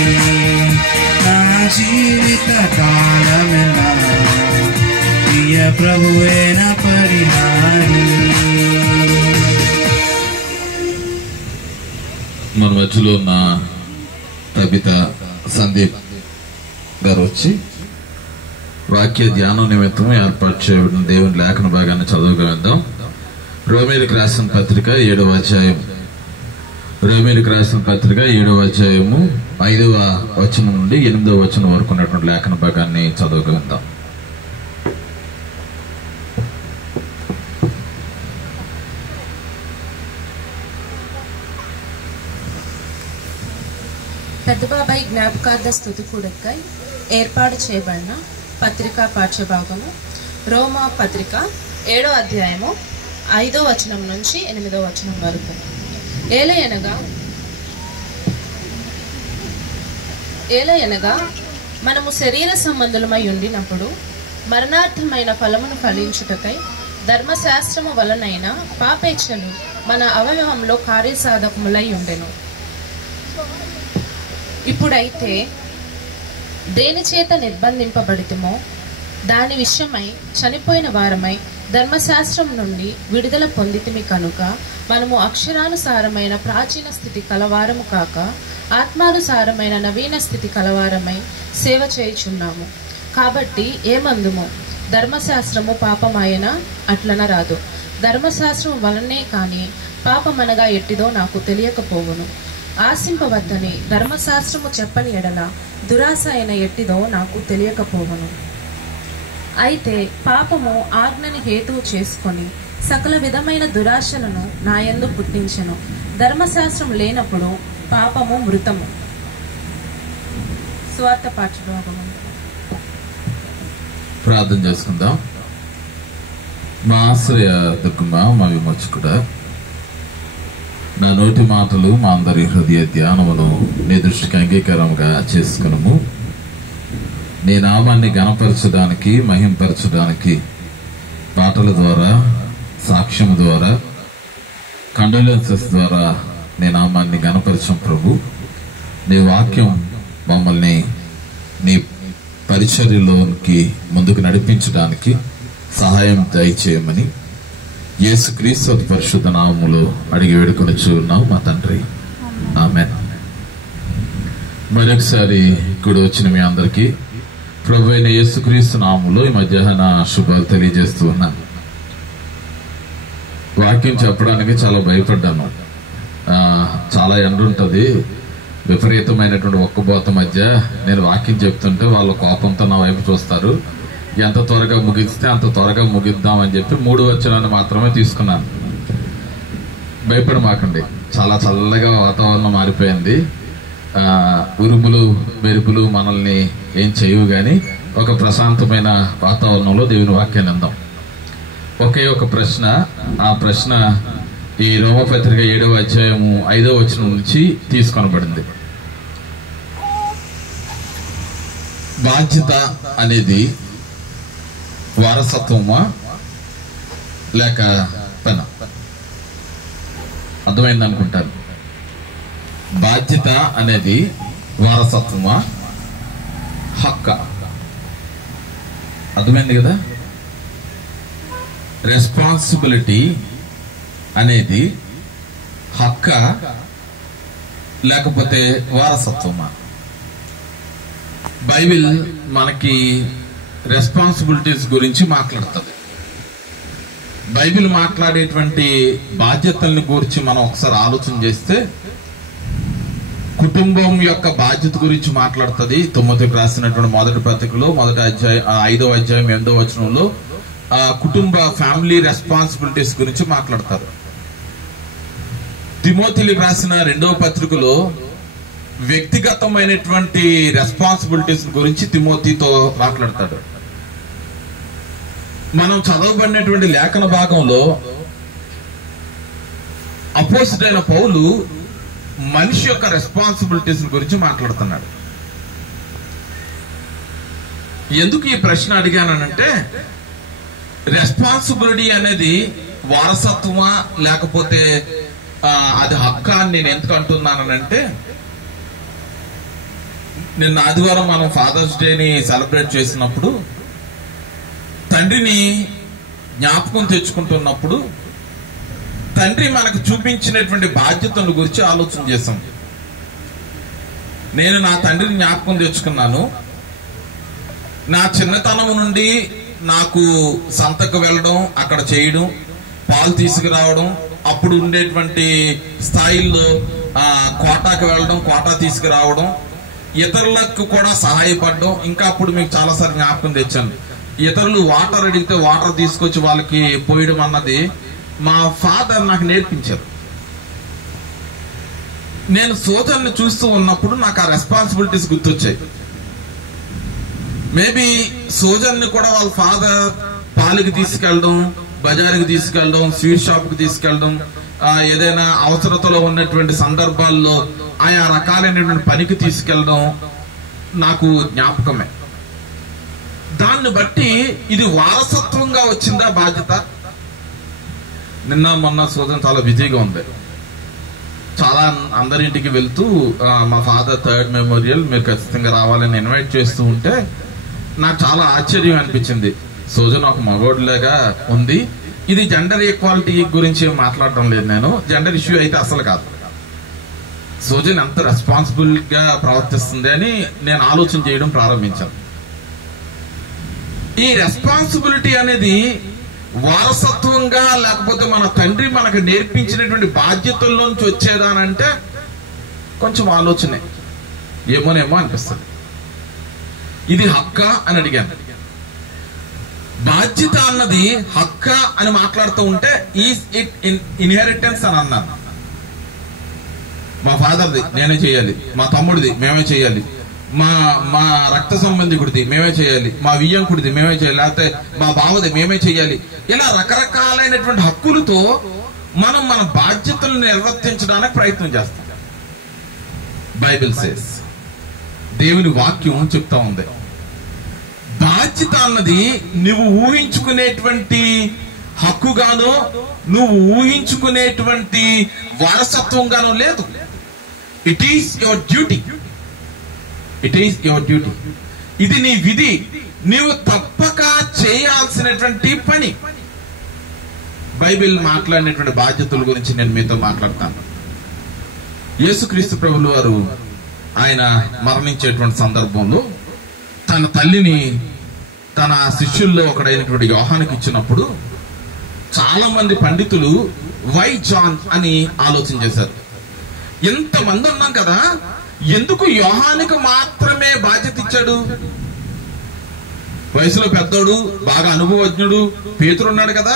నా జీవిత కాలమెల్లా ప్రియ ప్రభువే నా పరిహారి. మన మధ్యలో ఉన్న తబిత సందీప్ గారు వచ్చి వాక్య ధ్యానం నిమిత్తం ఏర్పాటు చేయబడిన దేవుని లేఖన భాగాన్ని చదువుకుందాం. రోమీయులకు రాసిన పత్రిక 7వ అధ్యాయం, రోమీయులకు రాసిన పత్రిక 7వ అధ్యాయము 5వ వచనం నుండి 8వ వచనం వరకు ఉన్నటువంటి లేఖన భాగాన్ని చదువుకుందాం. పెద్దబాబాయి జ్ఞాపకార్థ స్తుతి కూడికై ఏర్పాటు చేయబడిన పత్రికా పాఠ్యభాగము రోమా పత్రిక 7వ అధ్యాయము 5వ వచనం నుంచి 8వ వచనం వరకు. ఏలయనగా మనము శరీర సంబంధులమై ఉండినప్పుడు మరణార్థమైన ఫలమును ఫలించుటకై ధర్మశాస్త్రము వలనైన పాపేచ్ఛలు మన అవయవంలో కార్యసాధకములై ఉండెను. ఇప్పుడైతే దేని చేత నిర్బంధింపబడితమో దాని విషయమై చనిపోయిన వారమై ధర్మశాస్త్రం నుండి విడుదల పొందితిమి కనుక మనము అక్షరానుసారమైన ప్రాచీన స్థితి కలవారము కాక ఆత్మానుసారమైన నవీన స్థితి కలవారమై సేవ చేయుచున్నాము. కాబట్టి ఏమందుము? ధర్మశాస్త్రము పాపమాయన అట్లన రాదు. ధర్మశాస్త్రము వలనే కాని పాపమనగా ఎట్టిదో నాకు తెలియకపోవును. ఆశింపవద్దని ధర్మశాస్త్రము చెప్పని ఎడల దురాశ అయిన ఎట్టిదో నాకు తెలియకపోవును. అయితే పాపము ఆజ్ఞని హేతువు చేసుకొని సకల విధమైన దురాశలను నాయందు పుట్టించెను. ధర్మశాస్త్రం లేనప్పుడు పాపము మృతము. స్వార్థ పాఠ్యభాగము. ప్రార్థన చేసుకుందాం. మా ఆశ్రయ దుర్గమా, మా విమోచకుడా, నా నోటి మాటలు మా అందరి హృదయ ధ్యానమును నీ దృష్టికి అంగీకారముగా చేసుకునము. నీ నామాన్ని గణపరచడానికి, మహింపరచడానికి పాటల ద్వారా, సాక్ష్యం ద్వారా, కండోలెన్సెస్ ద్వారా నీ నామాన్ని గణపరచం ప్రభు. నీ వాక్యం మమ్మల్ని నీ పరిచర్యలోనికి ముందుకు నడిపించడానికి సహాయం దయచేయమని యేసుక్రీస్తు పరిశుద్ధ నామములో అడిగి వేడుకొనిచూ ఉన్నాం మా తండ్రి, ఆమేన్. మరొకసారి కూడి వచ్చిన మీ అందరికీ ప్రభు అయిన యేసుక్రీస్తు నామములో ఈ మధ్యాహ్న శుభాలు తెలియజేస్తూ ఉన్నాను. వాక్యం చెప్పడానికి చాలా భయపడ్డాను. చాలా ఎండ ఉంటుంది, విపరీతమైనటువంటి ఒక్కబోత మధ్య నేను వాక్యం చెప్తుంటే వాళ్ళ కోపంతో నా వైపు చూస్తారు. ఎంత త్వరగా ముగిస్తే అంత త్వరగా ముగిద్దాం అని చెప్పి 3 వచనాన్ని మాత్రమే తీసుకున్నాను. భయపడమాకండి, చాలా చల్లగా వాతావరణం మారిపోయింది. ఉరుములు మెరుపులు మనల్ని ఏం చేయవు, కానీ ఒక ప్రశాంతమైన వాతావరణంలో దేవుని వాక్యాన్ని అందాం. ఒకే ఒక ప్రశ్న, ఆ ప్రశ్న ఈ రోమపత్రిక 7వ అధ్యాయము 5వ వచనం నుంచి తీసుకొనబడింది. బాధ్యత అనేది వారసత్వమా లేక పని? అర్థమైంది అనుకుంటాను. బాధ్యత అనేది వారసత్వమా, హక్క? అర్థమైంది కదా. రెస్పాన్సిబిలిటీ అనేది హక్క లేకపోతే వారసత్వమా? బైబిల్ మనకి రెస్పాన్సిబిలిటీస్ గురించి మాట్లాడుతుంది. బైబిల్ మాట్లాడేటువంటి బాధ్యతల్ని గురించి మనం ఒకసారి ఆలోచన చేస్తే కుటుంబం యొక్క బాధ్యత గురించి మాట్లాడుతుంది. తిమోతికి రాసినటువంటి మొదటి పత్రికలో 5వ అధ్యాయం 8వ వచనంలో కుటుంబ ఫ్యామిలీ రెస్పాన్సిబిలిటీస్ గురించి మాట్లాడతారు. తిమోతికి రాసిన 2వ పత్రికలో వ్యక్తిగతమైనటువంటి రెస్పాన్సిబిలిటీస్ గురించి తిమోతితో మాట్లాడతాడు. మనం చదవబడినటువంటి లేఖన భాగంలో అపోజిట్ అయిన పౌలు మనిషి యొక్క రెస్పాన్సిబిలిటీస్ గురించి మాట్లాడుతున్నాడు. ఎందుకు ఈ ప్రశ్న అడిగానంటే, రెస్పాన్సిబిలిటీ అనేది వారసత్వమా లేకపోతే అది హక్కా అని నేను ఎందుకు అంటున్నానంటే, నిన్న ఆదివారం మనం ఫాదర్స్ డేని సెలబ్రేట్ చేసినప్పుడు తండ్రిని జ్ఞాపకం తెచ్చుకుంటున్నప్పుడు తండ్రి మనకు చూపించినటువంటి బాధ్యతల గురించి ఆలోచన చేశాం. నేను నా తండ్రిని జ్ఞాపకం తెచ్చుకున్నాను. నా చిన్నతనం నుండి నాకు సంతకు వెళ్ళడం, అక్కడ చేయడం, పాలు తీసుకురావడం, అప్పుడు ఉండేటువంటి స్థాయిల్లో కోటాకు వెళ్ళడం, కోటా తీసుకురావడం, ఇతరులకు కూడా సహాయపడడం. ఇంకా అప్పుడు మీకు చాలాసార్లు జ్ఞాపకం తెచ్చాను, ఇతరులు వాటర్ అడిగితే వాటర్ తీసుకొచ్చి వాళ్ళకి పోయడం అన్నది మా ఫాదర్ నాకు నేర్పించారు. నేను సోదరుని చూస్తూ ఉన్నప్పుడు నాకు ఆ రెస్పాన్సిబిలిటీస్ గుర్తొచ్చాయి. మేబీ సోజన్ని కూడా వాళ్ళ ఫాదర్ పాలకి తీసుకెళ్ళడం, బజార్కి తీసుకెళ్ళడం, స్వీట్ షాప్ కి తీసుకెళ్ళడం, ఏదైనా అవసరతలో ఉన్నటువంటి సందర్భాల్లో ఆయా రకాలైనటువంటి పనికి తీసుకెళ్ళడం నాకు జ్ఞాపకమే. దాన్ని బట్టి ఇది వారసత్వంగా వచ్చిందా బాధ్యత? నిన్న మొన్న సోదం చాలా బిజీగా ఉంది. చాలా అందరింటికి వెళ్తూ మా ఫాదర్ 3rd మెమోరియల్ మీరు ఖచ్చితంగా రావాలని ఇన్వైట్ చేస్తూ ఉంటే నాకు చాలా ఆశ్చర్యం అనిపించింది. సోజన్ ఒక మగోడ్లాగా ఉంది. ఇది జెండర్ ఈక్వాలిటీ గురించి మాట్లాడటం లేదు, నేను జెండర్ ఇష్యూ అయితే అసలు కాదు. సోజన్ ఎంత రెస్పాన్సిబుల్ గా ప్రవర్తిస్తుంది అని నేను ఆలోచన చేయడం ప్రారంభించాను. ఈ రెస్పాన్సిబిలిటీ అనేది వారసత్వంగా లేకపోతే మన తండ్రి మనకు నేర్పించినటువంటి బాధ్యతల్లోంచి వచ్చేదానంటే కొంచెం ఆలోచనే ఏమోనేమో అనిపిస్తుంది. ఇది హక్క అని అడిగాను. బాధ్యత అన్నది హక్క అని మాట్లాడుతూ ఉంటే ఈజ్ ఇట్ ఇన్హెరిటెన్స్ అని అన్నాను. మా ఫాదర్ది నేనే చేయాలి, మా తమ్ముడిది మేమే చేయాలి, మా రక్త సంబంధికుడిది మేమే చేయాలి, మా వియ్యంకుడిది మేమే చేయాలి, లేకపోతే మా బావది మేమే చేయాలి. ఇలా రకరకాలైనటువంటి హక్కులతో మనం మన బాధ్యతలను నిర్వర్తించడానికి ప్రయత్నం చేస్తాం. బైబిల్ సేస్, దేవుని వాక్యం చెప్తా ఉంది, బాధ్యత అన్నది నువ్వు ఊహించుకునేటువంటి హక్కుగానో నువ్వు ఊహించుకునేటువంటి వారసత్వంగానో లేదు. It is your duty. It is your duty. ఇది నీ విధి, నీవు తప్పక చేయాల్సినటువంటి పని. బైబిల్ మాట్లాడినటువంటి బాధ్యతల గురించి నేను మీతో మాట్లాడతాను. యేసుక్రీస్తు ప్రభులు వారు ఆయన మరణించేటువంటి సందర్భంలో తన తల్లిని తన శిష్యుల్లో ఒకడైనటువంటి యోహానికి ఇచ్చినప్పుడు చాలా మంది పండితులు వై జాన్ అని ఆలోచన చేశారు. ఎంతమంది ఉన్నాం కదా, ఎందుకు యోహానికి మాత్రమే బాధ్యత ఇచ్చాడు? వయసులో పెద్దోడు, బాగా అనుభవజ్ఞుడు పేతురు ఉన్నాడు కదా,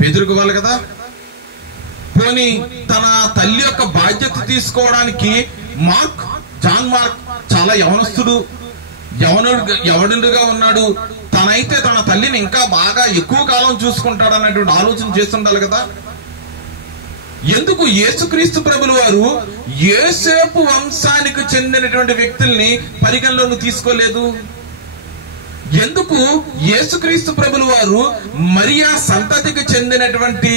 పేతురుకు ఇవ్వాలి కదా. పోనీ తన తల్లి యొక్క బాధ్యత తీసుకోవడానికి జాన్ మార్క్ చాలా యవనస్తుడు, యవనుడుగా ఉన్నాడు. తనైతే తన తల్లిని ఇంకా బాగా ఎక్కువ కాలం చూసుకుంటాడు అన్నటువంటి ఆలోచన చేస్తుండాలి కదా. ఎందుకు యేసుక్రీస్తు ప్రభుల వారు యోసేపు వంశానికి చెందినటువంటి వ్యక్తుల్ని పరిగణలోకి తీసుకోలేదు? ఎందుకు యేసుక్రీస్తు ప్రభుల వారు మరియా సంతతికి చెందినటువంటి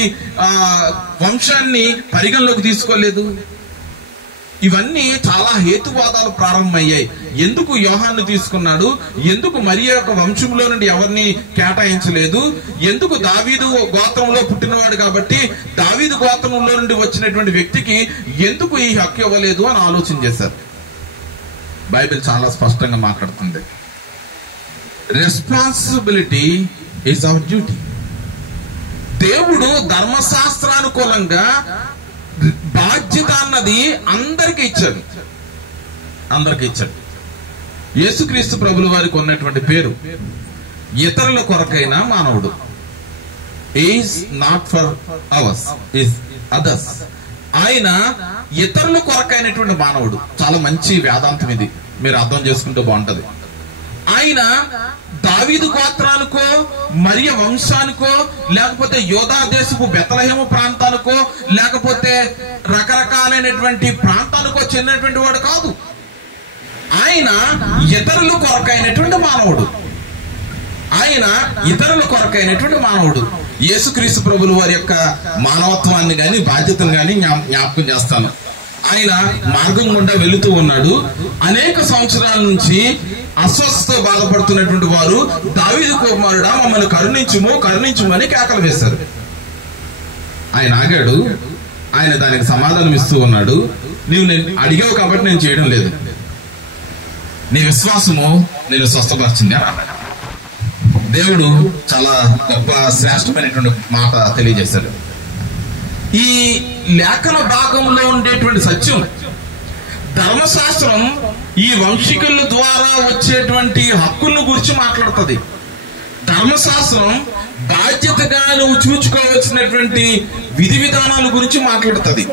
వంశాన్ని పరిగణలోకి తీసుకోలేదు? ఇవన్నీ చాలా హేతువాదాలు ప్రారంభమయ్యాయి. ఎందుకు యోహాన్ని తీసుకున్నాడు, ఎందుకు మరియా యొక్క వంశంలో నుండి ఎవరిని కేటాయించలేదు, ఎందుకు దావీదు గోత్రంలో పుట్టినవాడు కాబట్టి దావీదు గోత్రంలో నుండి వచ్చినటువంటి వ్యక్తికి ఎందుకు ఈ హక్కు ఇవ్వలేదు అని ఆలోచన చేశారు. బైబిల్ చాలా స్పష్టంగా మాట్లాడుతుంది, రెస్పాన్సిబిలిటీ ఈజ్ అవర్ డ్యూటీ. దేవుడు ధర్మశాస్త్రానుకూలంగా బాధ్యత అన్నది అందరికి ఇచ్చాడు. యేసుక్రీస్తు ప్రభుల వారికి ఉన్నటువంటి పేరు ఇతరుల కొరకైన మానవుడు. Is not for hours, is others. ఆయన ఇతరుల కొరకైనటువంటి మానవుడు. చాలా మంచి వేదాంతం ఇది, మీరు అర్థం చేసుకుంటే బాగుంటది. ఆయన దావీదు గోత్రానికో మరియ వంశానికో లేకపోతే యోధా దేశపు బెత్లెహేము ప్రాంతానికో లేకపోతే రకరకాలైనటువంటి ప్రాంతానికో చెందినటువంటి వాడు కాదు. ఆయన ఇతరుల కొరకైనటువంటి మానవుడు. యేసుక్రీస్తు ప్రభుల వారి యొక్క మానవత్వాన్ని గాని బాధ్యతను గాని జ్ఞాపకం చేస్తాను. ఆయన మార్గం గుండా వెళుతూ ఉన్నాడు. అనేక సంవత్సరాల నుంచి అస్వస్థతో బాధపడుతున్నటువంటి వారు దావీదు కుమారుడా మమ్మల్ని కరుణించుమని కేకలు వేశారు. ఆయన ఆగాడు. ఆయన దానికి సమాధానం ఇస్తూ ఉన్నాడు, నీవు నేను అడిగావు కాబట్టి నేను చేయడం లేదు, నీ విశ్వాసము నేను స్వస్థపరిచింది అన్నాడు. దేవుడు చాలా గొప్ప శ్రేష్టమైనటువంటి మాట తెలియజేశాడు. ఈ లేఖన భాగంలో ఉండేటువంటి సత్యం, ధర్మశాస్త్రం ఈ వంశీకుల ద్వారా వచ్చేటువంటి హక్కులను గురించి మాట్లాడుతుంది. ధర్మశాస్త్రం బాధ్యతగా నువ్వు చూసుకోవాల్సినటువంటి విధి విధానాల గురించి మాట్లాడుతుంది.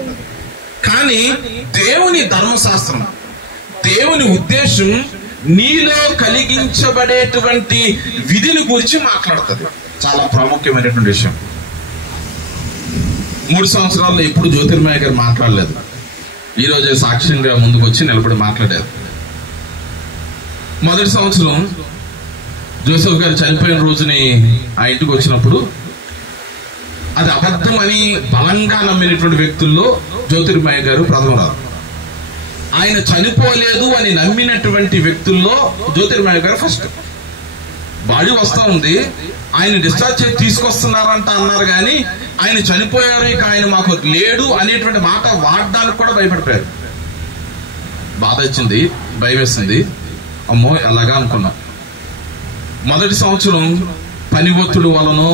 కానీ దేవుని ధర్మశాస్త్రం, దేవుని ఉద్దేశం నీలో కలిగించబడేటువంటి విధిని గురించి మాట్లాడుతుంది. చాలా ప్రాముఖ్యమైనటువంటి విషయం. 3 సంవత్సరాల్లో ఎప్పుడు జ్యోతిర్మయ్య గారు మాట్లాడలేదు. ఈరోజే సాక్ష్యంగా ముందుకు వచ్చి నిలబడి మాట్లాడారు. మొదటి సంవత్సరం జోసెఫ్ గారు చనిపోయిన రోజుని ఆ ఇంటికి వచ్చినప్పుడు అది అబద్ధం అని బలంగా నమ్మినటువంటి వ్యక్తుల్లో జ్యోతిర్మయ్య గారు ప్రథమరాలు. ఆయన చనిపోలేదు అని నమ్మినటువంటి వ్యక్తుల్లో జ్యోతిర్మయ్య గారు ఫస్ట్. బాడీ వస్తా ఉంది, ఆయన డిశ్చార్జ్ చేసి తీసుకొస్తున్నారంట అన్నారు, కానీ ఆయన చనిపోయారు, ఇక ఆయన మాకు లేడు అనేటువంటి మాట వాడడానికి కూడా భయపడిపోయారు. బాధ వచ్చింది, భయం వేసింది. అమ్మో అలాగా అనుకున్నాం. మొదటి సంవత్సరం పని ఒత్తిడి వలనో,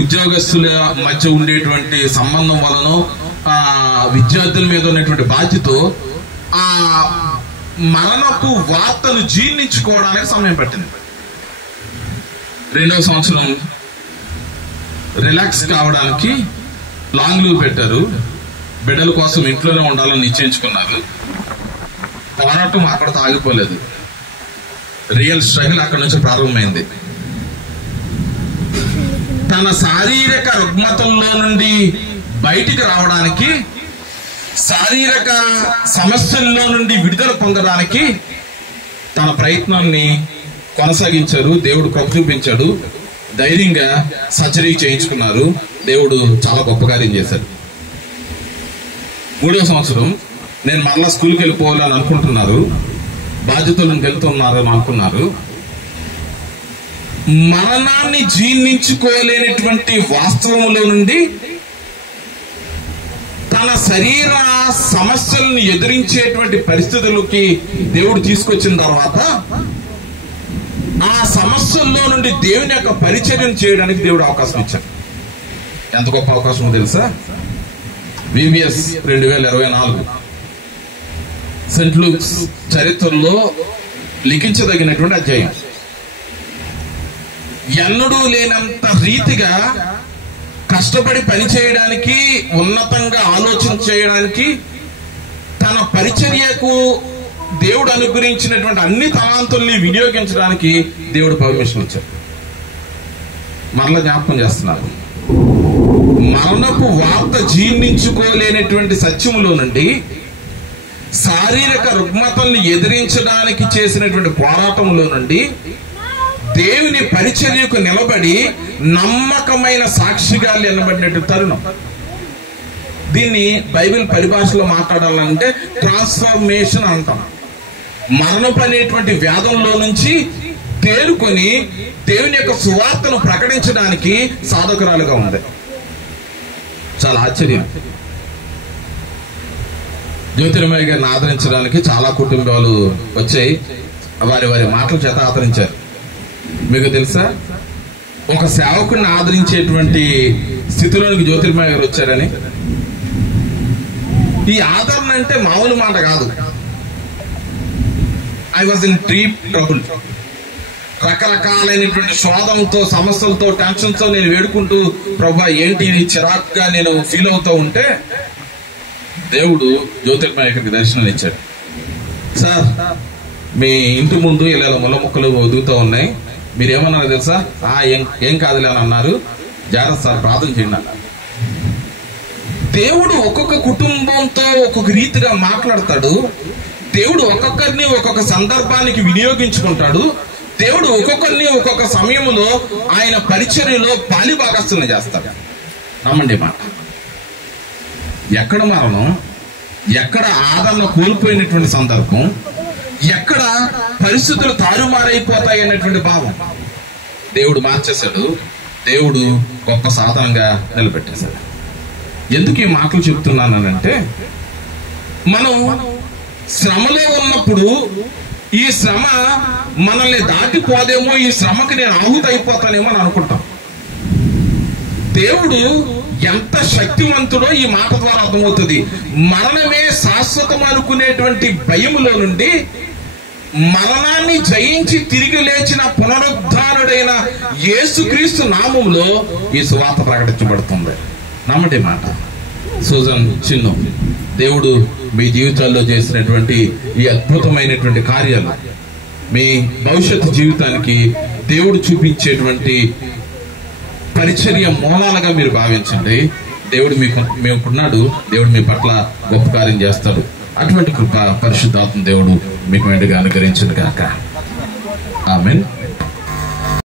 ఉద్యోగస్తుల మధ్య ఉండేటువంటి సంబంధం వలనో, విద్యార్థుల మీద ఉన్నటువంటి బాధ్యతో ఆ మరణపు వార్తను జీర్ణించుకోవడానికి సమయం పట్టింది. రెండవ సంవత్సరం రిలాక్స్ కావడానికి లాంగ్ లీవ్ పెట్టారు. బిడ్డల కోసం ఇంట్లోనే ఉండాలని నిశ్చయించుకున్నారు. పోరాటం అక్కడితో ఆగిపోలేదు. రియల్ స్ట్రగుల్ అక్కడి నుంచి ప్రారంభమైంది. తన శారీరక రుగ్మతల్లో నుండి బయటికి రావడానికి, శారీరక సమస్యల్లో నుండి విడుదల పొందడానికి తన ప్రయత్నాన్ని కొనసాగించారు. దేవుడు కృప చూపించాడు. ధైర్యంగా సర్జరీ చేయించుకున్నారు. దేవుడు చాలా గొప్ప కార్యం చేశాడు. 3వ సంవత్సరం నేను మరలా స్కూల్కి వెళ్ళిపోవాలని అనుకుంటున్నారు. బాధ్యతలను వెళ్తున్నారని అనుకున్నారు. మరణాన్ని జీర్ణించుకోలేనటువంటి వాస్తవములో నుండి తన శరీర సమస్యలను ఎదిరించేటువంటి పరిస్థితులకి దేవుడు తీసుకొచ్చిన తర్వాత ఆ సమస్యల్లో నుండి దేవుని యొక్క పరిచర్యం చేయడానికి దేవుడు అవకాశం ఇచ్చాడు. ఎంత గొప్ప అవకాశమో తెలుసా? VBS 2024 సెంట్ లూక్స్ చరిత్రలో లిఖించదగినటువంటి అధ్యాయం. ఎన్నడూ లేనంత రీతిగా కష్టపడి పని చేయడానికి, ఉన్నతంగా ఆలోచన చేయడానికి, తన పరిచర్యకు దేవుడు అనుగ్రహించినటువంటి అన్ని తలాంతుల్ని వినియోగించడానికి దేవుడు పర్మిషన్ ఇచ్చాడు. మరలా జ్ఞాపకం చేస్తున్నారు. మరణపు వార్త జీర్ణించుకోలేనటువంటి సత్యములో నుండి శారీరక రుగ్మతల్ని ఎదిరించడానికి చేసినటువంటి పోరాటంలో నుండి దేవుని పరిచర్యకు నిలబడి నమ్మకమైన సాక్షిగా నిలబడినట్టు తరుణం. దీన్ని బైబిల్ పరిభాషలో మాట్లాడాలంటే ట్రాన్స్ఫర్మేషన్ అంటాం. మరణపు అనేటువంటి వ్యాధంలో నుంచి తేరుకొని దేవుని యొక్క సువార్తను ప్రకటించడానికి సాధకురాలుగా ఉంది. చాలా ఆశ్చర్యం. జ్యోతిర్మయ్య గారిని ఆదరించడానికి చాలా కుటుంబాలు వచ్చాయి. వారి వారి మాటల చేత ఆదరించారు. మీకు తెలుసా, ఒక సేవకుడిని ఆదరించేటువంటి స్థితిలోనికి జ్యోతిర్మయ్య గారు వచ్చారని. ఈ ఆదరణ అంటే మామూలు మాట కాదు. I was in deep trouble. రకరకాలైనటువంటి శోధంతో, సమస్యలతో, టెన్షన్స్ తో నేను వేడుకుంటూ, ప్రభా ఏంటి చిరాకుగా నేను ఫీల్ అవుతూ ఉంటే దేవుడు జ్యోతిర్మయ్య గారికి దర్శనం ఇచ్చాడు. సార్, మీ ఇంటి ముందు ఇలా ముళ్ళ మొక్కలు ఒదుగుతూ ఉన్నాయి, మీరేమన్నారు తెలుసా? ఏం కాదులే అని అన్నారు. జాగ్రత్త సార్, ప్రార్థన చేయండి అన్నారు. దేవుడు ఒక్కొక్క కుటుంబంతో ఒక్కొక్క రీతిగా మాట్లాడతాడు. దేవుడు ఒక్కొక్కరిని ఒక్కొక్క సందర్భానికి వినియోగించుకుంటాడు. దేవుడు ఒక్కొక్కరిని ఒక్కొక్క సమయంలో ఆయన పరిచర్యలో పాలిభాగస్తుల్ని చేస్తాడు. నమ్మండి మాట. ఎక్కడ మరణం, ఎక్కడ ఆదరణ కోల్పోయినటువంటి సందర్భం, ఎక్కడ పరిస్థితులు తారుమారైపోతాయి అన్నటువంటి భావం దేవుడు మార్చేశాడు. దేవుడు గొప్ప సాధనంగా నిలబెట్టేశాడు. ఎందుకు ఈ మాటలు చెప్తున్నానంటే, మనం శ్రమలో ఉన్నప్పుడు ఈ శ్రమ మనల్ని దాటిపోదేమో, ఈ శ్రమకి నేను ఆహుతి అయిపోతానేమో అని అనుకుంటాం. దేవుడు ఎంత శక్తివంతుడో ఈ మాట ద్వారా అర్థమవుతుంది. మరణమే శాశ్వతం అనుకునేటువంటి భయములో నుండి మరణాన్ని జయించి తిరిగి లేచిన పునరుద్ధానుడైన యేసుక్రీస్తు నామములో ఈ సువార్త ప్రకటించబడుతుంది. నమ్మటి మాట. సూజన్ చిన్ను, దేవుడు మీ జీవితాల్లో చేసినటువంటి ఈ అద్భుతమైనటువంటి కార్యాలు మీ భవిష్యత్తు జీవితానికి దేవుడు చూపించేటువంటి పరిచర్య మూలాలుగా మీరు భావించండి. దేవుడు మీకున్నాడు. దేవుడు మీ పట్ల గొప్ప కార్యం చేస్తాడు. అటువంటి కృప పరిశుద్ధాత్మ దేవుడు మీకు వెంటగా అనుగ్రహించును గాక. ఆమేన్.